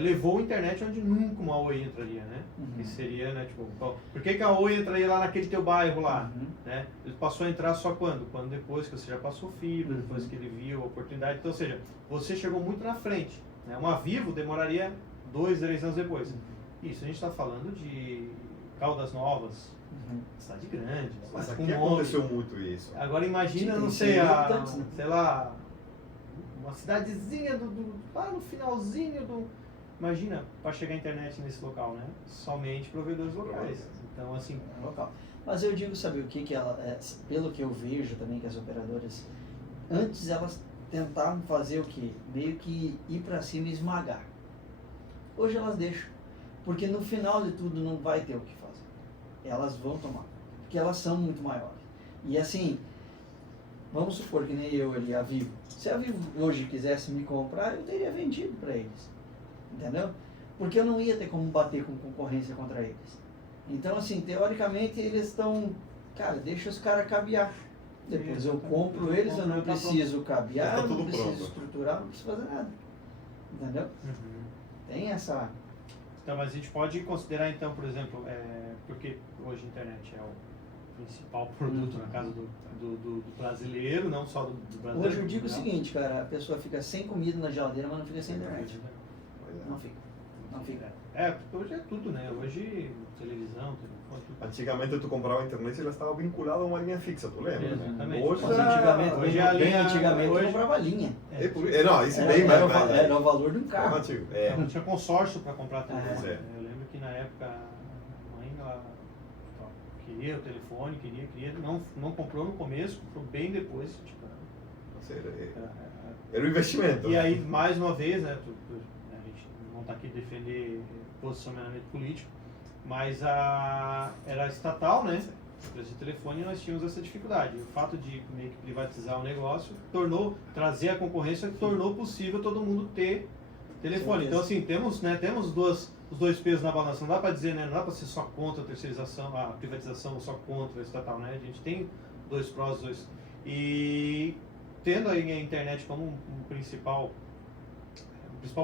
levou a internet onde nunca uma Oi entraria, né? Que seria, né, tipo, por que a Oi entraria lá naquele teu bairro lá, né? Ele passou a entrar só quando? Quando depois que você já passou fibra, depois que ele viu a oportunidade. Então, ou seja, você chegou muito na frente, né? Uma Vivo demoraria 2, 3 anos depois. Isso, a gente está falando de Caldas Novas, cidade grande. Mas aqui aconteceu muito isso. Agora imagina, não sei, sei lá, uma cidadezinha lá no finalzinho do... Imagina, para chegar a internet nesse local, né? Somente provedores locais. Então, assim... local. Mas eu digo, sabe o que ela... pelo que eu vejo também que as operadoras... Antes elas tentavam fazer o quê? Meio que ir para cima e esmagar. Hoje elas deixam. Porque no final de tudo não vai ter o que fazer. Elas vão tomar, porque elas são muito maiores. E assim, vamos supor que nem eu ali, a Vivo. Se a Vivo hoje quisesse me comprar, eu teria vendido para eles. Entendeu? Porque eu não ia ter como bater com concorrência contra eles. Então, assim, teoricamente eles estão... Cara, deixa os caras cabear. Depois eu compro eles, eu não preciso cabear, eu não preciso estruturar, não preciso fazer nada. Entendeu? Tem essa... Então, mas a gente pode considerar, então, por exemplo, porque hoje a internet é o principal produto na casa do brasileiro, não só do brasileiro. Hoje eu digo o seguinte, cara, a pessoa fica sem comida na geladeira, mas não fica sem internet. Não fica. Não fica. Porque hoje é tudo, né? Hoje, televisão, telefone, tudo. Antigamente tu comprava a internet e ela estava vinculada a uma linha fixa, tu lembra? Exatamente. Hoje, Mas antigamente, hoje a linha- antigamente hoje- eu comprava linha. não, isso bem mais. Era o valor de um É carro. antigo. Não tinha consórcio para comprar telefone. É. Eu lembro que na época a mãe ela, queria o telefone, queria, não comprou no começo, comprou bem depois. Tipo, Era um investimento. e aí, mais uma vez, né, a gente não está aqui defender posicionamento político, mas era estatal, né? Empresa de telefone, e nós tínhamos essa dificuldade. O fato de meio que privatizar o negócio trazer a concorrência, tornou possível todo mundo ter telefone. Então, assim, temos os dois pesos na balança. Não dá para dizer, né? Não dá para ser só contra a terceirização, a privatização, ou só contra a estatal, né? A gente tem dois prós, dois. E tendo aí a internet como um principal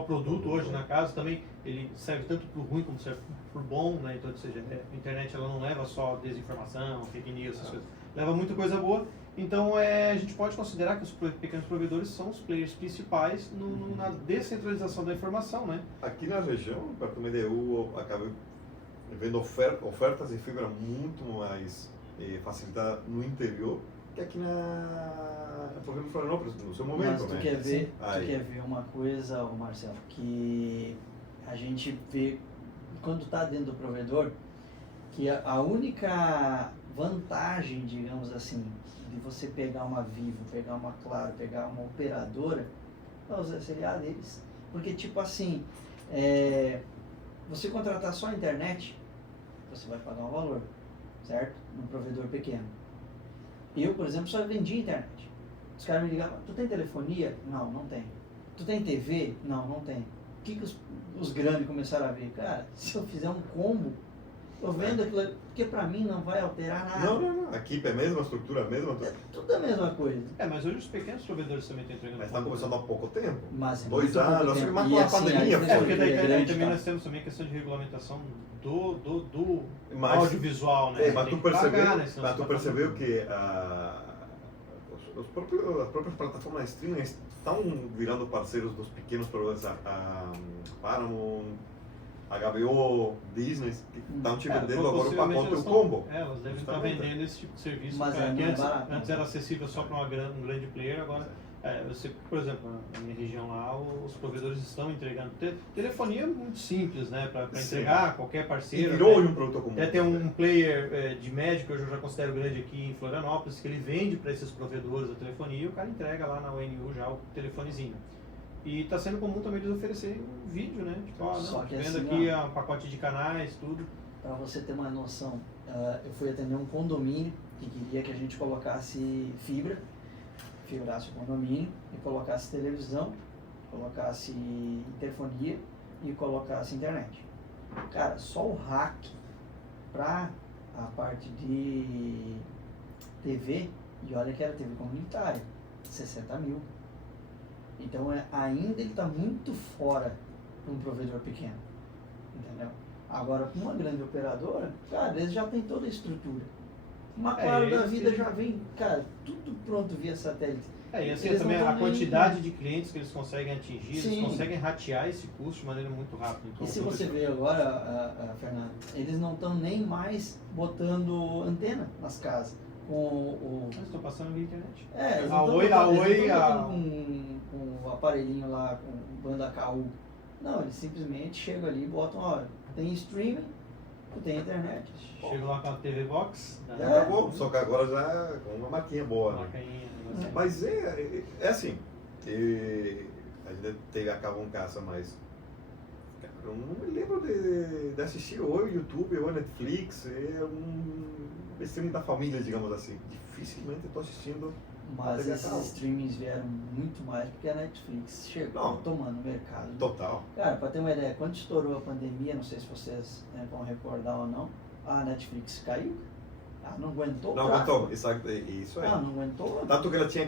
produto hoje na casa, também ele serve tanto para o ruim como serve para o bom, né? Então, ou seja, a internet ela não leva só desinformação, fake news, essas coisas, leva muita coisa boa. Então, a gente pode considerar que os pequenos provedores são os players principais na descentralização da informação, né? Aqui na região, perto do MDU, acabei vendo ofertas de fibra muito mais facilitada no interior que aqui por exemplo, Florianópolis, no seu momento, Mas tu né? quer ver uma coisa, Marcelo, que a gente vê quando está dentro do provedor, que a única vantagem, digamos assim, de você pegar uma Vivo, pegar uma Claro, pegar uma operadora, é o SLA deles. Porque, tipo assim, você contratar só a internet, você vai pagar um valor, certo? Num provedor pequeno. Eu, por exemplo, só vendi internet. Os caras me ligavam, tu tem telefonia? Não, não tem. Tu tem TV? Não, não tem. O que os grandes começaram a ver? Cara, se eu fizer um combo, eu vendo aquilo, porque pra mim não vai alterar nada. Não. Aqui é a mesma estrutura, É tudo a mesma coisa. Mas hoje os pequenos provedores também estão entregando. Mas estão começando há pouco tempo. Mas 2 anos, acho que mais com a pandemia. Porque daí grande, também tá? nós temos também questão de regulamentação do Mas- audiovisual, né? Mas Tem tu que pagar, percebeu, né? Senão mas você tu tá percebeu pagando. que as próprias plataformas de streaming estão virando parceiros dos pequenos provedores, a Paramount, HBO, Disney, que estão te vendendo agora o possivelmente pacote, o eles combo. Elas devem estar Justamente. vendendo esse tipo de serviço, Mas que não é antes, barato, antes né? era acessível só para um grande player, agora você, por exemplo, na minha região lá, os provedores estão entregando telefonia muito simples, né, para Sim. entregar a qualquer E parceiro. virou né? hoje um produto comum. Até tem um player de médio, que hoje eu já considero grande aqui em Florianópolis, que ele vende para esses provedores da telefonia e o cara entrega lá na ONU já o telefonezinho. E está sendo comum também eles oferecerem um vídeo, né? Tipo, Só que vendo assim, aqui um pacote de canais, tudo. Para você ter uma noção, eu fui atender um condomínio que queria que a gente colocasse fibrasse o condomínio e colocasse televisão, colocasse telefonia e colocasse internet. Cara, só o hack para a parte de TV, e olha que era TV comunitária, 60 mil. Então ainda ele está muito fora para um provedor pequeno, entendeu? Agora, com uma grande operadora, cara, eles já tem toda a estrutura. Uma Claro da vida já vem, cara, tudo pronto via satélite. E assim Eles também não a tão nem- quantidade de clientes que eles conseguem atingir, Sim. eles conseguem ratear esse custo de maneira muito rápida. Então, E se você ver agora, Fernando, eles não estão nem mais botando antena nas casas. Eles estão passando via internet. Eles A não tão Oi, botando- eles Oi, não tão a- botando com um aparelhinho lá, com banda KU. Não, eles simplesmente chegam ali e botam, olha, tem streaming, tem internet. Chega lá com a TV Box, né? Acabou, só que agora já com uma marquinha boa. Né? Macainha, negócio. Mas é assim, a gente acaba um caça, mas Eu não me lembro de assistir ou o YouTube ou a Netflix, é um streaming da família, digamos assim. Dificilmente estou assistindo. Mas TV a esses cabo. streamings vieram muito mais porque a Netflix chegou Não. tomando o mercado. Total. Cara, para ter uma ideia, quando estourou a pandemia, não sei se vocês vão recordar ou não, a Netflix caiu. Ah, não aguentou. Não aguentou, isso aí. Ah, não aguentou. Tanto que ela tinha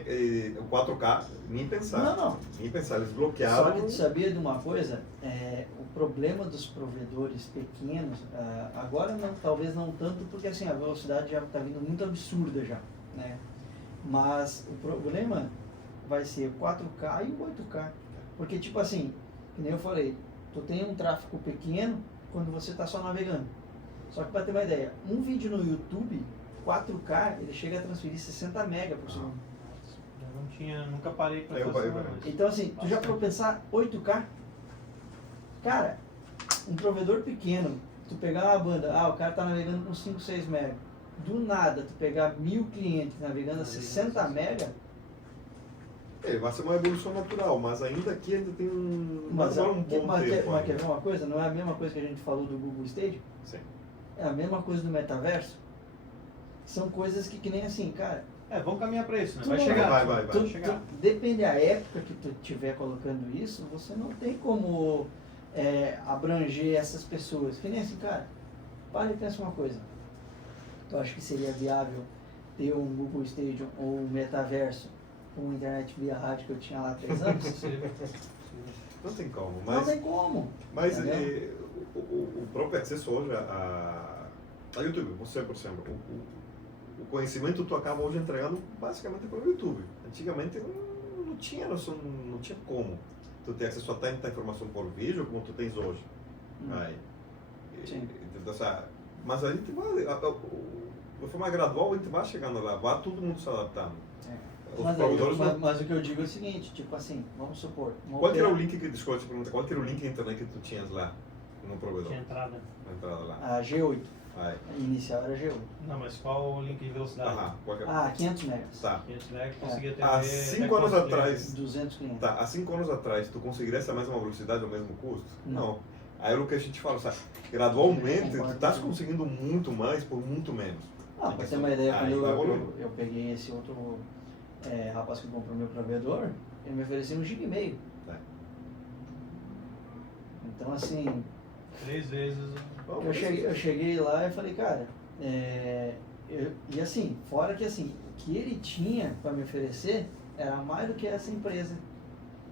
o 4K, nem pensar. Não. Nem pensar, eles Só bloquearam. que tu sabia de uma coisa? O problema dos provedores pequenos, agora não, talvez não tanto, porque assim, a velocidade já está vindo muito absurda já, né? Mas o problema vai ser o 4K e o 8K. Porque tipo assim, que nem eu falei, tu tem um tráfego pequeno quando você está só navegando. Só que para ter uma ideia, um vídeo no YouTube, 4K, ele chega a transferir 60 mega por segundo. Nunca parei pra Eu fazer. parei. Então assim, tu já para pensar 8K? Cara, um provedor pequeno, tu pegar uma banda, o cara tá navegando com 5, 6 mega. Do nada, tu pegar 1000 clientes navegando a 60 mega, Vai ser uma evolução natural, mas ainda aqui ainda tem mas agora um bom quer tempo. ver uma coisa? Não é a mesma coisa que a gente falou do Google Stage? Sim. É a mesma coisa do metaverso? São coisas que nem assim, cara, Vamos caminhar pra isso, né? Tu Vai não chegar. vai. Vai chegar. depende da época que tu estiver colocando isso, você não tem como abranger essas pessoas. Que nem assim, cara, para e pensa uma coisa. Tu acha que seria viável ter um Google Stage ou um metaverso com internet via rádio que eu tinha lá há 3 anos? Não tem como, Não mas, tem como. mas Entendeu? o próprio acesso hoje a YouTube, você por exemplo, o conhecimento tu acaba hoje entregando basicamente pelo YouTube. Antigamente não tinha noção, não tinha como tu ter acesso a tanta informação por vídeo como tu tens hoje. Aí, Sim. então, mas a gente vai, de forma gradual a gente vai chegando lá, vai todo mundo se adaptando. Os provedores Mas o que eu digo é o seguinte, tipo assim, vamos supor. Qual que era o link que, desculpa te perguntar, qual que era o link da internet que tu tinhas lá no provedor? Tinha entrada. Na entrada lá. A G8. Aí. A inicial era G8. Não, mas qual o link de velocidade? Qual que é? 500 megas. Tá. 500 MB conseguia ter. Há 5 anos atrás, 200 clientes. há 5 anos atrás, tu conseguiria essa mesma velocidade ao mesmo custo? Não. Aí é o que a gente fala, sabe? Gradualmente, tu Concordo. estás conseguindo muito mais por muito menos. Pra ter uma ideia, Aí quando vai evoluindo. eu peguei esse outro rapaz que comprou meu provedor, ele me ofereceu 1,5 GB. É. Então assim, 3 vezes. eu cheguei lá e falei, cara, e assim, fora que assim, o que ele tinha para me oferecer era mais do que essa empresa,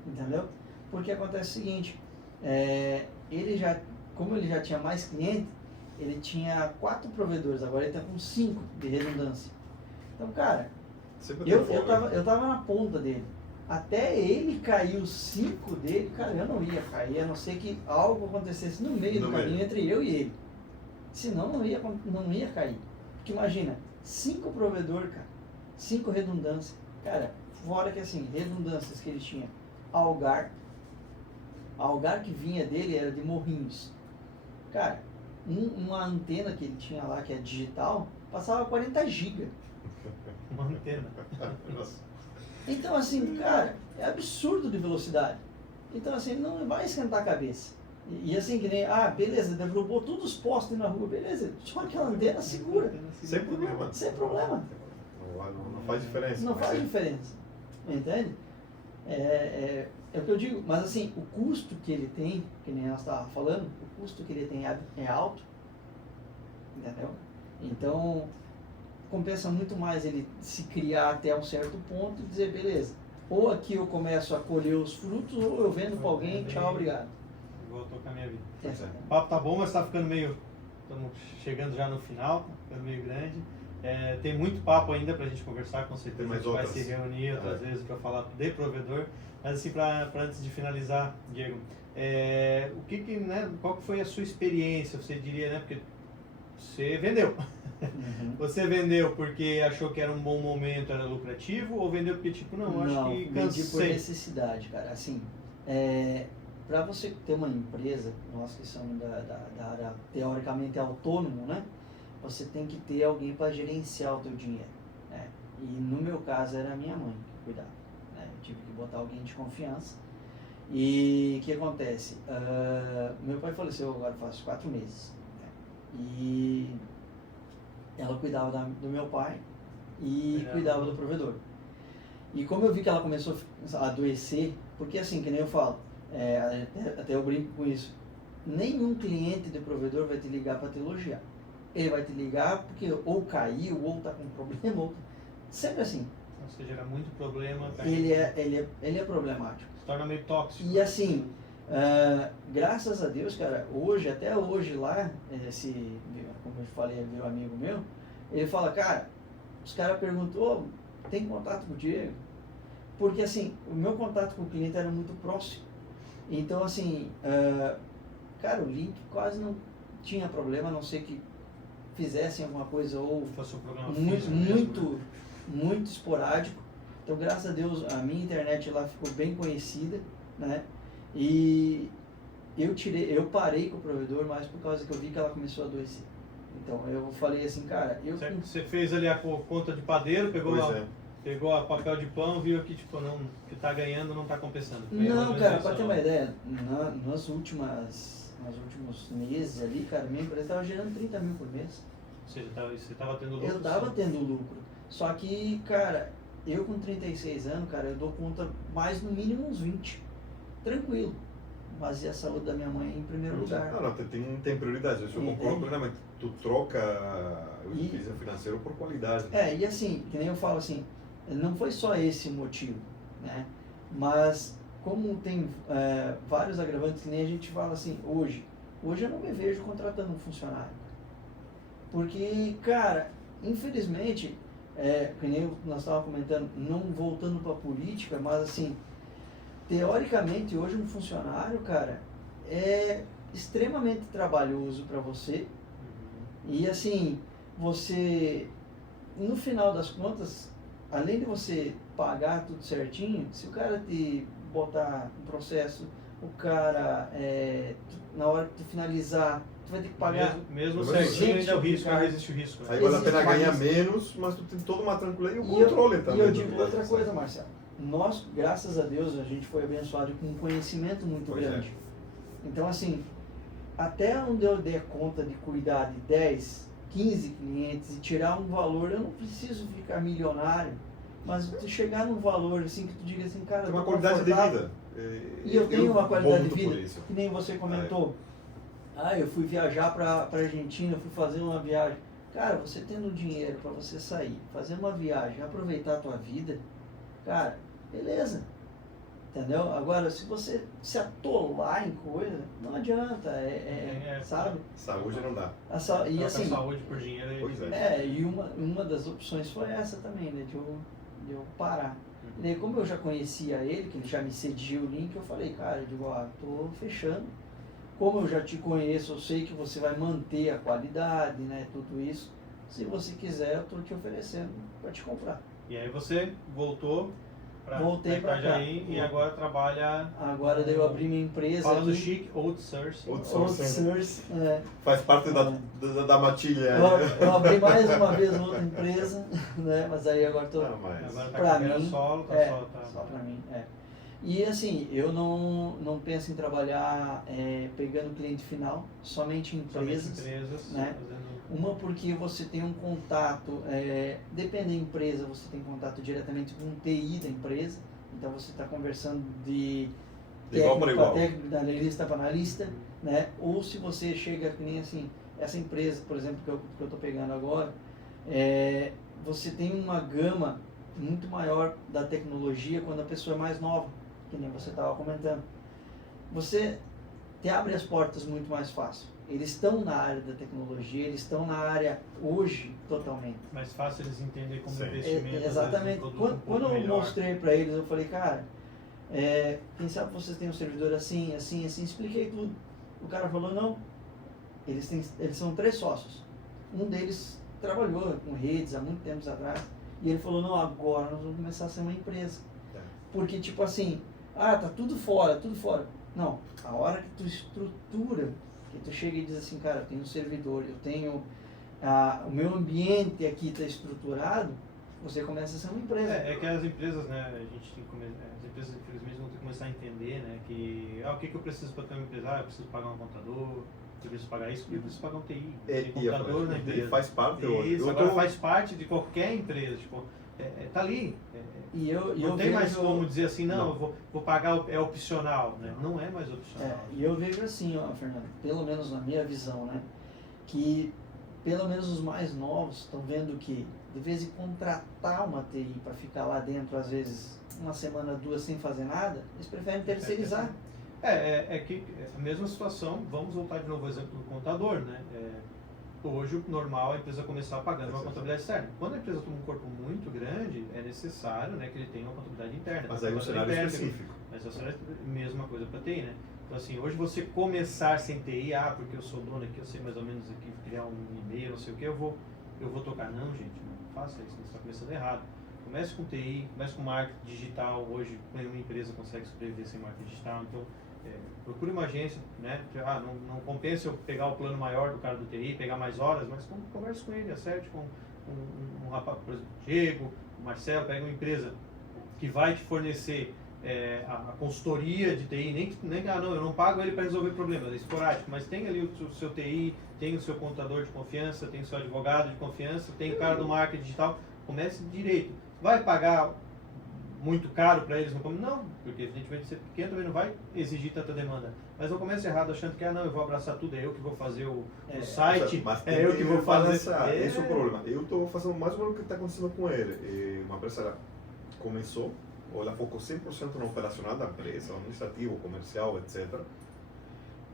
entendeu? Porque acontece o seguinte, como ele já tinha mais cliente, ele tinha 4 provedores, agora ele está com 5 de redundância. Então, cara, Sempre eu tem folga. tava na ponta dele. Até ele cair os 5 dele, cara, eu não ia cair, a não ser que algo acontecesse no meio do caminho entre eu e ele. Senão não ia cair. Porque imagina, 5 provedores, cara, 5 redundâncias. Cara, fora que assim, redundâncias que ele tinha. A Algar que vinha dele era de Morrinhos. Cara, uma antena que ele tinha lá, que é digital, passava 40 GB. Uma antena. Nossa. Então, assim, cara, é absurdo de velocidade. Então, assim, não vai esquentar a cabeça. E assim, que nem, beleza, derrubou todos os postes na rua, beleza, só aquela antena segura, Sem problema. sem problema. Não faz diferença. Não mas faz sim. diferença. Entende? É o que eu digo, mas assim, o custo que ele tem, que nem nós estávamos falando, o custo que ele tem é alto, entendeu? Então, compensa muito mais ele se criar até um certo ponto e dizer, beleza, ou aqui eu começo a colher os frutos, ou eu vendo para alguém, tchau, obrigado. Vou tocar minha vida. Essa- O papo tá bom, mas tá ficando meio. Estamos chegando já no final, tá ficando meio grande. Tem muito papo ainda pra gente conversar, com certeza. Tem mais a gente vai outras. se reunir outras vezes para falar de provedor. Mas assim, pra antes de finalizar, Diego, qual que foi a sua experiência, você diria, né? Porque você vendeu. Uhum. Você vendeu porque achou que era um bom momento, era lucrativo, ou vendeu porque tipo, não, acho que vendi por cansei. necessidade, cara. Assim, para você ter uma empresa, nós que somos da área teoricamente autônomo, né? Você tem que ter alguém para gerenciar o teu dinheiro, né? E no meu caso era a minha mãe que cuidava, né? Eu tive que botar alguém de confiança. E o que acontece? Meu pai faleceu agora faz 4 meses. Né? E ela cuidava do meu pai e cuidava do provedor. E como eu vi que ela começou a adoecer, porque assim, que nem eu falo, até eu brinco com isso, nenhum cliente de provedor vai te ligar para te elogiar. Ele vai te ligar porque ou caiu, ou está com problema, ou... sempre assim. Ou seja, gera muito problema. Ele é problemático. Se torna meio tóxico. E assim, graças a Deus, cara, até hoje lá, como eu falei, meu amigo meu, ele fala, cara, os caras perguntou, tem contato com o Diego? Porque assim, o meu contato com o cliente era muito próximo. Então assim, cara, o link quase não tinha problema, a não ser que fizessem alguma coisa ou fosse um programa muito esporádico. Então, graças a Deus, a minha internet lá ficou bem conhecida, né? E eu parei com o provedor, mas por causa que eu vi que ela começou a adoecer. Então, eu falei assim, cara, Você fez ali a conta de padeiro, pegou a papel de pão, viu que tipo, não, que tá ganhando não tá compensando. Não, cara, para ter uma ideia, nos últimos meses ali, cara, minha empresa estava gerando 30 mil por mês. Ou seja, você estava tendo lucro? Eu estava tendo lucro. Só que, cara, eu com 36 anos, cara, eu dou conta mais no mínimo uns 20. Tranquilo. Mas e a saúde da minha mãe em primeiro lugar. Não, tem prioridade. Eu concordo plenamente. Tu troca o despesa financeiro por qualidade. E assim, que nem eu falo assim, não foi só esse o motivo, né? Mas como tem vários agravantes, que nem a gente fala assim, hoje eu não me vejo contratando um funcionário. Porque, cara, infelizmente, que nem nós estávamos comentando, não voltando para a política, mas assim, teoricamente hoje um funcionário, cara, é extremamente trabalhoso para você. E assim, você, no final das contas, além de você pagar tudo certinho, se o cara te botar um processo, o cara, na hora de finalizar, tu vai ter que pagar. Mesmo certinho, ainda é o risco, ainda existe o risco. Né? Aí vale a pena ganhar menos, mas tu tem toda uma tranquilidade e o controle também. E eu digo outra coisa, Marcelo. Nós, graças a Deus, a gente foi abençoado com um conhecimento muito grande. Então, assim, até onde eu der conta de cuidar de 10, 15 clientes e tirar um valor, eu não preciso ficar milionário, mas tu chegar num valor assim que tu diga assim, cara, tem uma qualidade de vida. E eu tenho uma qualidade de vida, que nem você comentou. Eu fui viajar para Argentina, eu fui fazer uma viagem. Cara, você tendo dinheiro para você sair, fazer uma viagem, aproveitar a tua vida, cara, beleza. Entendeu? Agora, se você se atolar em coisa, não adianta, sabe? Saúde não dá. E assim, saúde por dinheiro. E uma das opções foi essa também, né? De eu parar. E daí, como eu já conhecia ele, que ele já me cedia o link, eu falei, cara, eu digo, tô fechando. Como eu já te conheço, eu sei que você vai manter a qualidade, né? Tudo isso. Se você quiser, eu tô te oferecendo para te comprar. E aí você voltou Voltei para cá. E agora trabalha... Agora daí eu abri minha empresa. Falando chique, outsourcing. Faz parte da matilha. Eu abri mais uma vez outra empresa, né? Mas aí agora estou... Agora tá para mim, solo, só para mim, E assim, eu não penso em trabalhar pegando cliente final, somente empresas. Né? Uma porque você tem um contato, depende da empresa, você tem contato diretamente com o TI da empresa, então você está conversando de técnico, da analista para analista, né? Ou se você chega, que nem assim, essa empresa, por exemplo, que eu estou pegando agora, você tem uma gama muito maior da tecnologia quando a pessoa é mais nova, que nem você estava comentando. Você te abre as portas muito mais fácil. Eles estão na área da tecnologia, eles estão na área hoje totalmente. Mais fácil eles entenderem como investimento. Exatamente. Quando eu mostrei para eles, eu falei, cara, quem sabe vocês têm um servidor assim, assim, assim, expliquei tudo. O cara falou, não, eles são 3 sócios. Um deles trabalhou com redes há muito tempo atrás. E ele falou, não, agora nós vamos começar a ser uma empresa. Porque tipo assim, tá tudo fora. Não, a hora que tu estrutura, que tu chega e diz assim, cara, eu tenho um servidor, eu tenho o meu ambiente aqui está estruturado, você começa a ser uma empresa. É que as empresas, né, as empresas infelizmente vão ter que começar começar a entender, né, que o que eu preciso para ter uma empresa? Eu preciso pagar um contador, eu preciso pagar isso, eu preciso pagar um TI. Tem computador na empresa. Faz parte hoje. Isso, agora faz parte de qualquer empresa, tipo, tá ali. Não tem mais como dizer assim, não. Eu vou pagar, é opcional, né? Não é mais opcional. E eu vejo assim, ó, Fernando, pelo menos na minha visão, né, que pelo menos os mais novos estão vendo que, de vez em contratar uma TI para ficar lá dentro, às vezes, uma semana, 2 sem fazer nada, eles preferem terceirizar. É que a mesma situação, vamos voltar de novo ao exemplo do contador, né? Hoje o normal é a empresa começar pagando uma contabilidade externa. Quando a empresa toma um corpo muito grande, é necessário, né, que ele tenha uma contabilidade interna. Mas aí é um cenário específico. Mas é a mesma coisa para TI, né? Então assim, hoje você começar sem TI, porque eu sou dono aqui, eu sei mais ou menos aqui criar um e-mail, não sei o que, eu vou tocar. Não, gente, não faça isso, você está começando errado. Comece com TI, comece com marketing digital. Hoje nenhuma empresa consegue sobreviver sem marketing digital, então procure uma agência, né? Não compensa eu pegar o plano maior do cara do TI, pegar mais horas, mas converse com ele, acerte com um rapaz, por exemplo, Diego, o Marcelo, pega uma empresa que vai te fornecer a consultoria de TI, nem não, eu não pago ele para resolver problemas, é esporádico, mas tem ali o seu TI, tem o seu contador de confiança, tem o seu advogado de confiança, tem o cara do marketing digital, comece direito. Vai pagar muito caro para eles no começo? Não, porque evidentemente ser pequeno também não vai exigir tanta demanda. Mas não comece errado achando que eu vou abraçar tudo, é eu que vou fazer o site, é eu que vou fazer... Esse é o problema. Eu estou fazendo mais ou menos o que está acontecendo com ele. Uma empresa começou, ou ela focou 100% no operacional da empresa, administrativo, comercial, etc.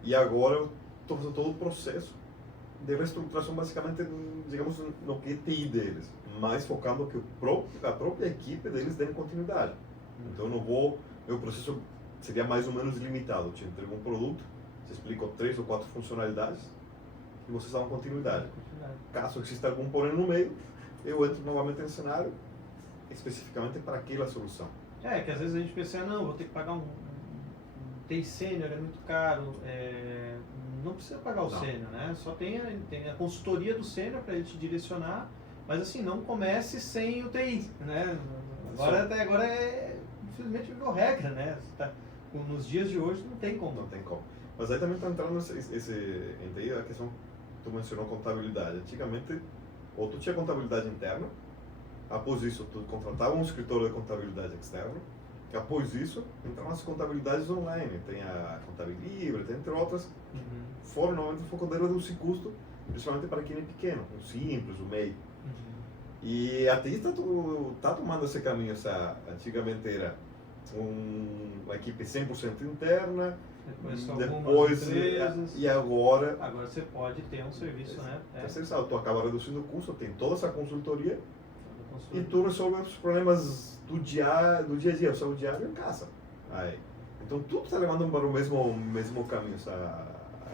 E agora eu estou fazendo todo o processo de reestruturação, basicamente, digamos, no que é TI deles, mas focando que a própria equipe deles dê continuidade. Então, meu processo seria mais ou menos limitado. Eu te entrego um produto, te explico 3 ou 4 funcionalidades e vocês dão continuidade. Caso exista algum porém no meio, eu entro novamente no cenário especificamente para aquela solução. Que às vezes a gente pensa, não, vou ter que pagar um TI sênior, é muito caro. Não precisa pagar o sênior, né? Só tem a consultoria do sênior para ele te direcionar, mas assim, não comece sem o TI, né? Agora infelizmente virou regra, né? Nos dias de hoje não tem como. Não tem como. Mas aí também está entrando em TI a questão, tu mencionou contabilidade. Antigamente, ou tu tinha contabilidade interna, após isso tu contratava um escritório de contabilidade externo, que após isso entraram as contabilidades online, tem a Contabilibre, tem entre outras, fora normalmente o foco dela reduzir custo, principalmente para quem é pequeno, o simples, o MEI. E a TI está tomando esse caminho. Antigamente era uma equipe 100% interna, depois e agora você pode ter um serviço, né? Tu acaba reduzindo o custo, tem toda essa consultoria e tu resolve os problemas do dia a dia, o seu diário em casa. Então tudo está levando para o mesmo caminho,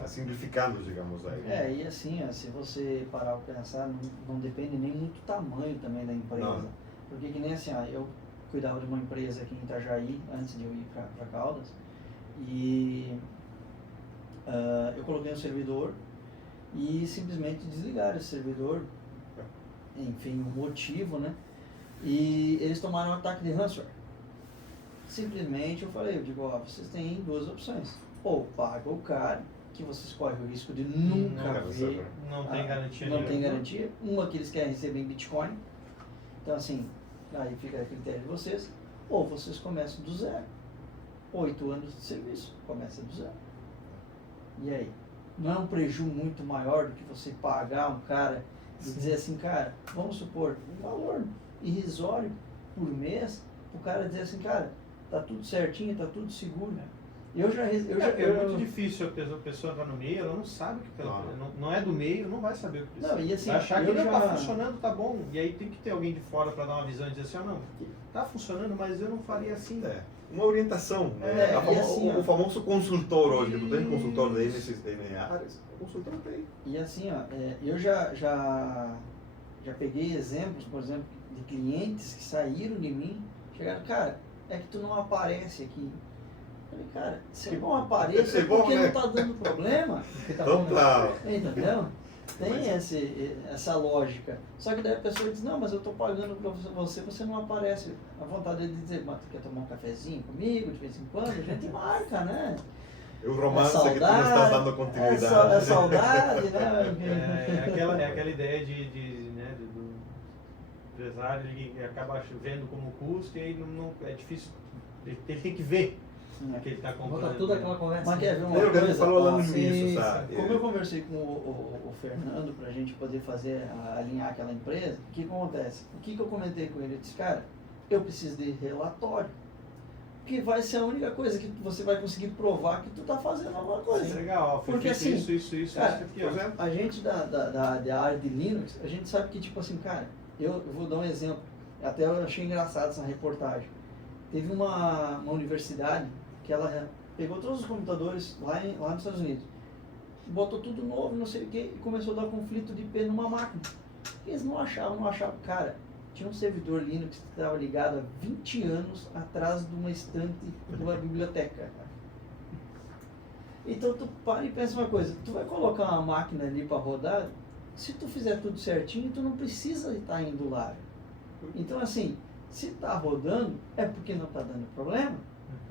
simplificando, digamos aí. E assim, se você parar para pensar, não depende nem muito do tamanho também da empresa. Não. Porque que nem assim, eu cuidava de uma empresa aqui em Itajaí, antes de eu ir para Caldas, e eu coloquei um servidor e simplesmente desligaram esse servidor, enfim, o motivo, né? E eles tomaram um ataque de ransomware. Simplesmente eu digo, vocês têm 2 opções. Ou paga o cara, que vocês correm o risco de nunca ver. Não tem garantia nenhuma. Não tem garantia. Uma que eles querem receber em Bitcoin. Então assim, aí fica a critério de vocês. Ou vocês começam do zero. 8 anos de serviço, começa do zero. E aí? Não é um prejuízo muito maior do que você pagar um cara e dizer assim, cara, vamos supor, um valor irrisório por mês, o cara dizer assim, cara, tá tudo certinho, tá tudo seguro. É muito difícil a pessoa entrar no meio, ela não sabe o que não é do meio, não vai saber o que precisa. Não, e assim, vai achar que tá funcionando, tá bom. E aí tem que ter alguém de fora para dar uma visão e dizer assim, não, tá funcionando, mas eu não faria assim. Uma orientação, o famoso consultor hoje, tu tem consultor daí nessas áreas, o consultor tem. E assim, eu já peguei exemplos, por exemplo, de clientes que saíram de mim, chegaram, cara, é que tu não aparece aqui. Falei, cara, se não apareça Isso é bom, porque né? não tá dando problema. Porque tá Então bom, né? tá. Entendeu? Tem essa lógica. Só que daí a pessoa diz, não, mas eu estou pagando para você não aparece. A vontade de dizer, mas tu quer tomar um cafezinho comigo de vez em quando? A gente marca, né? O romance É que tu não está dando continuidade. É saudade, né? É aquela ideia né, do empresário, ele acaba vendo como custo e aí não, é difícil, ele tem que ver que ele está comprando. Bota toda aquela conversa. Mas quer ver uma Lembra que a gente coisa? falou lá no Sim, início, sabe? Como eu conversei com o Fernando para a gente poder alinhar aquela empresa, o que acontece? O que eu comentei com ele? Eu disse, cara, eu preciso de relatório. Que vai ser a única coisa que você vai conseguir provar que tu tá fazendo alguma coisa. Isso é legal, ó, foi Porque feito assim, isso cara, aqui, ó. a gente da área de Linux, a gente sabe que, tipo assim, cara, eu vou dar um exemplo, até eu achei engraçado essa reportagem. Teve uma universidade que ela pegou todos os computadores lá nos Estados Unidos, botou tudo novo, não sei o que, e começou a dar conflito de IP numa máquina. Eles não achavam, cara, tinha um servidor Linux que estava ligado há 20 anos atrás de uma estante de uma biblioteca. Então tu para e pensa uma coisa, tu vai colocar uma máquina ali para rodar, se tu fizer tudo certinho, tu não precisa estar indo lá. Então assim, se está rodando, é porque não está dando problema,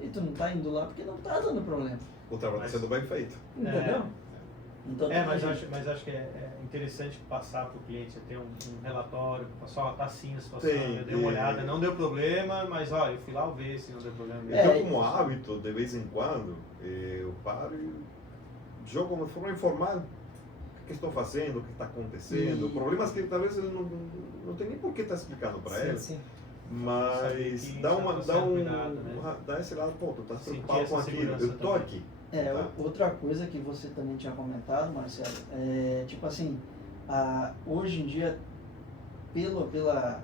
e tu não está indo lá porque não está dando problema. O trabalho está sendo bem feito. Entendeu? Então, mas acho que é interessante passar para o cliente, você ter um relatório, só tá assim a situação, Sim, eu dei uma olhada, não deu problema, mas ó, eu fui lá ver se não deu problema. Eu, como hábito, de vez em quando, eu paro e jogo de forma informal o que estão fazendo, o que está acontecendo, problemas que talvez ele não tem nem por que estar explicando para ele. Sim. Mas dá esse lado, pô, tu tá preocupado com aquilo, eu tô aqui. Outra coisa que você também tinha comentado, Marcelo, tipo assim, hoje em dia, pela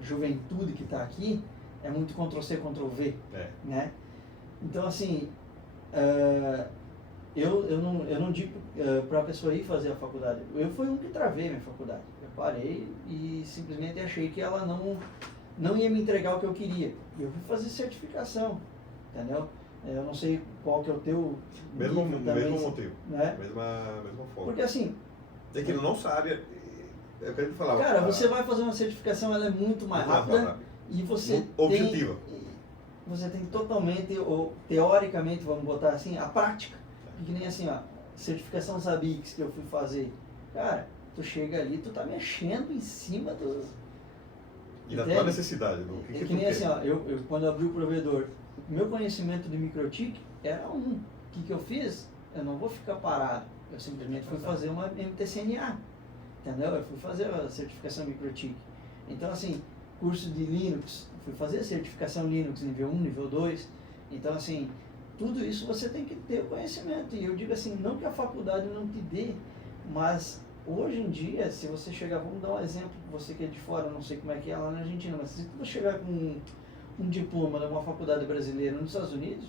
juventude que está aqui, é muito Ctrl-C, Ctrl-V, né? Então, assim, eu não digo para a pessoa ir fazer a faculdade. Eu fui um que travei minha faculdade. Eu parei e simplesmente achei que ela não ia me entregar o que eu queria. Eu fui fazer certificação, entendeu? Eu não sei qual que é o teu mesmo motivo, né? mesma forma. Porque assim, é que ele não sabe, eu quero te falar. Cara, você vai fazer uma certificação, ela é muito mais rápida e você objetiva. Você tem totalmente, ou teoricamente, vamos botar assim, a prática. Que nem assim, ó, certificação Zabbix que eu fui fazer. Cara, tu chega ali, tu tá mexendo em cima do... E da tua necessidade, do que nem assim, ó, eu quando abri o provedor, meu conhecimento de microtik era O que eu fiz? Eu não vou ficar parado. Eu simplesmente fui fazer uma MTCNA. Entendeu? Eu fui fazer a certificação microtik. Então, assim, curso de Linux, fui fazer a certificação Linux nível 1, nível 2. Então, assim, tudo isso você tem que ter o conhecimento. E eu digo assim, não que a faculdade não te dê, mas hoje em dia, se você chegar, vamos dar um exemplo, você que é de fora, não sei como é que é lá na Argentina, mas se tu chegar com um diploma de uma faculdade brasileira nos Estados Unidos,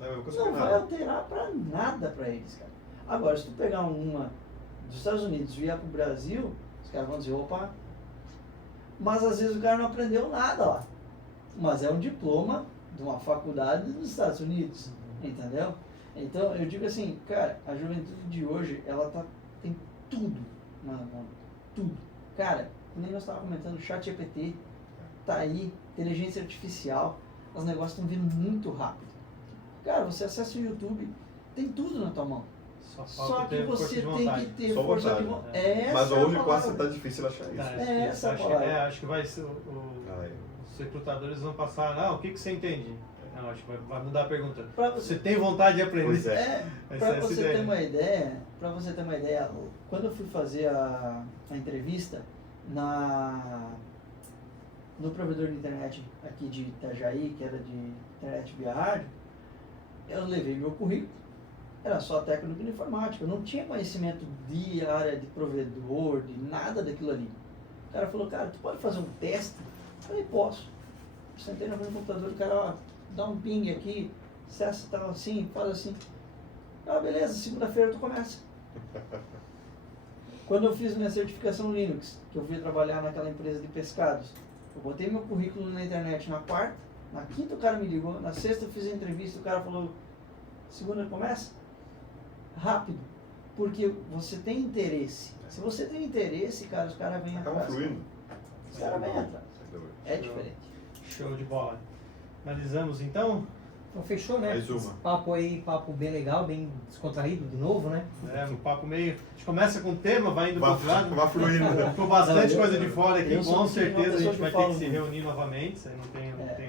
não vai alterar para nada para eles, cara. Agora, se tu pegar uma dos Estados Unidos e vier para o Brasil, os caras vão dizer, opa, mas às vezes o cara não aprendeu nada lá. Mas é um diploma de uma faculdade dos Estados Unidos, entendeu? Então, eu digo assim, cara, a juventude de hoje, ela tem tudo na mão, tudo. Cara, nem nós estávamos comentando, o ChatGPT tá aí, inteligência artificial, os negócios estão vindo muito rápido. Cara, você acessa o YouTube, tem tudo na tua mão. Só que você tem que ter força de vontade. Mas hoje quase está difícil achar isso. Acho que vai ser os recrutadores vão passar, o que você entende? Não, acho que vai mudar a pergunta. Você tem vontade de aprender? Para você ter uma ideia, quando eu fui fazer a entrevista no provedor de internet aqui de Itajaí, que era de internet via rádio, eu levei meu currículo, era só técnico de informática, eu não tinha conhecimento de área de provedor, de nada daquilo ali. O cara falou, cara, tu pode fazer um teste? Eu falei, posso. Eu sentei na frente do computador, o cara, dá um ping aqui, acessa tal assim, faz assim. Beleza, segunda-feira tu começa. Quando eu fiz minha certificação Linux, que eu fui trabalhar naquela empresa de pescados, eu botei meu currículo na internet na quarta, na quinta o cara me ligou, na sexta eu fiz a entrevista, o cara falou, segunda começa? Rápido. Porque você tem interesse. Se você tem interesse, cara, os caras vêm Acaba atrás. fluindo. Os caras vêm atrás. Sem dúvida. É diferente. Show de bola. Finalizamos então. Então fechou, né? Mais uma. Esse papo aí, papo bem legal, bem descontraído de novo, né? Um papo meio. A gente começa com o tema, vai indo para outro lado. Vai fluindo. Ficou bastante Não, coisa de fora aqui, eu sou com uma certeza a pessoa gente que vai ter falo que se muito. reunir novamente. Isso aí não tem.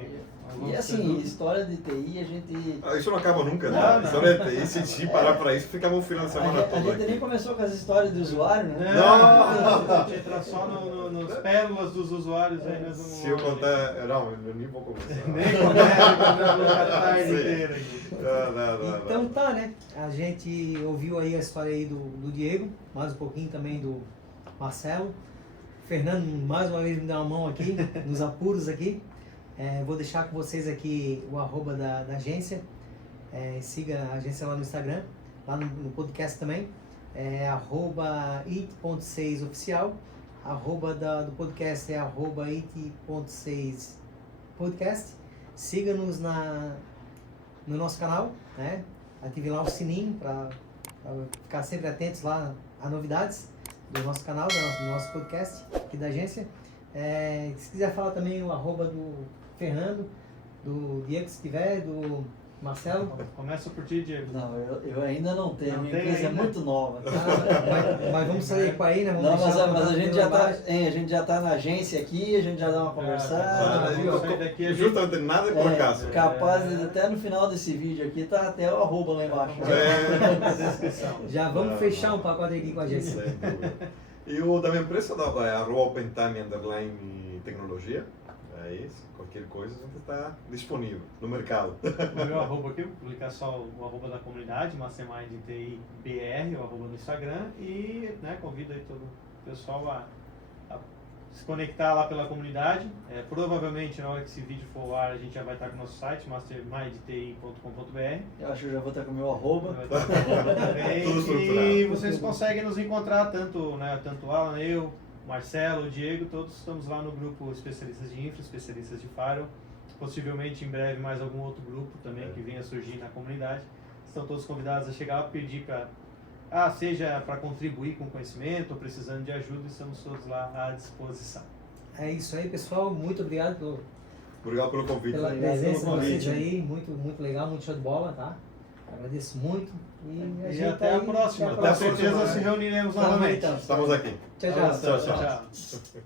E vamos ter assim, dúvida. história de TI, a gente. Ah, isso não acaba nunca, né? Não, não. História de TI, se a gente parar pra isso, ficava um final de semana A todo gente aqui. nem começou com as histórias do usuário, né? Não, a gente entra só nos pérolas dos usuários aí, nós vamos. Se eu contar... Não, eu nem vou começar. Nem começa a tarde Sim. inteira aqui. Não. Então tá, né? A gente ouviu aí a história aí do Diego, mais um pouquinho também do Marcelo. Fernando, mais uma vez, me dá uma mão aqui, nos apuros aqui. Vou deixar com vocês aqui o @, da agência. Siga a agência lá no Instagram, lá no podcast também. @it.6oficial. Do podcast é @it.6podcast. Siga-nos no nosso canal, né? Ative lá o sininho para ficar sempre atentos lá a novidades do nosso canal, do nosso podcast aqui da agência. Se quiser falar também o @ do Fernando, do Diego, se tiver, do Marcelo. Começa por ti, Diego. Não, eu ainda não tenho. Não Minha tem empresa é ainda? muito nova. Mas vamos sair com aí, né? Vamos Não, mas deixar o a contato gente dele já lá tá, embaixo. a gente já tá na agência aqui, a gente já dá uma conversada. viu? Sai daqui, a gente- Justamente nada é por acaso. Capaz de até no final desse vídeo aqui tá até o @ lá embaixo. Na descrição. Já vamos Não, fechar não. um pacote aqui com a agência. Sem dúvida. E o da minha empresa é @opentime_ tecnologia. É isso. Qualquer coisa a gente está disponível no mercado. O meu @ aqui, vou publicar só o @ da comunidade, Mastermind TI BR, o @ do Instagram, e convido aí todo o pessoal a se conectar lá pela comunidade. Provavelmente na hora que esse vídeo for ao ar a gente já vai estar com o nosso site, mastermindti.com.br. Eu acho que eu já vou estar com o meu @. Vai estar com o também. Tudo estruturado. E vocês conseguem nos encontrar, tanto o Alan, eu, o Marcelo, o Diego, todos estamos lá no grupo Especialistas de Infra, Especialistas de Firewall. Possivelmente em breve mais algum outro grupo também que venha surgir na comunidade. Estão todos convidados a chegar lá, pedir para seja para contribuir com conhecimento ou precisando de ajuda, estamos todos lá à disposição. É isso aí, pessoal. Muito obrigado Obrigado pelo convite. pela Obrigado presença de pelo vocês convite. aí. Muito legal, muito show de bola, tá? Agradeço muito. E a E gente até tá a aí. próxima. Até Com a próxima. certeza se reuniremos Tá bom, novamente. então. Estamos aqui. Tchau, tchau. Tchau, tchau.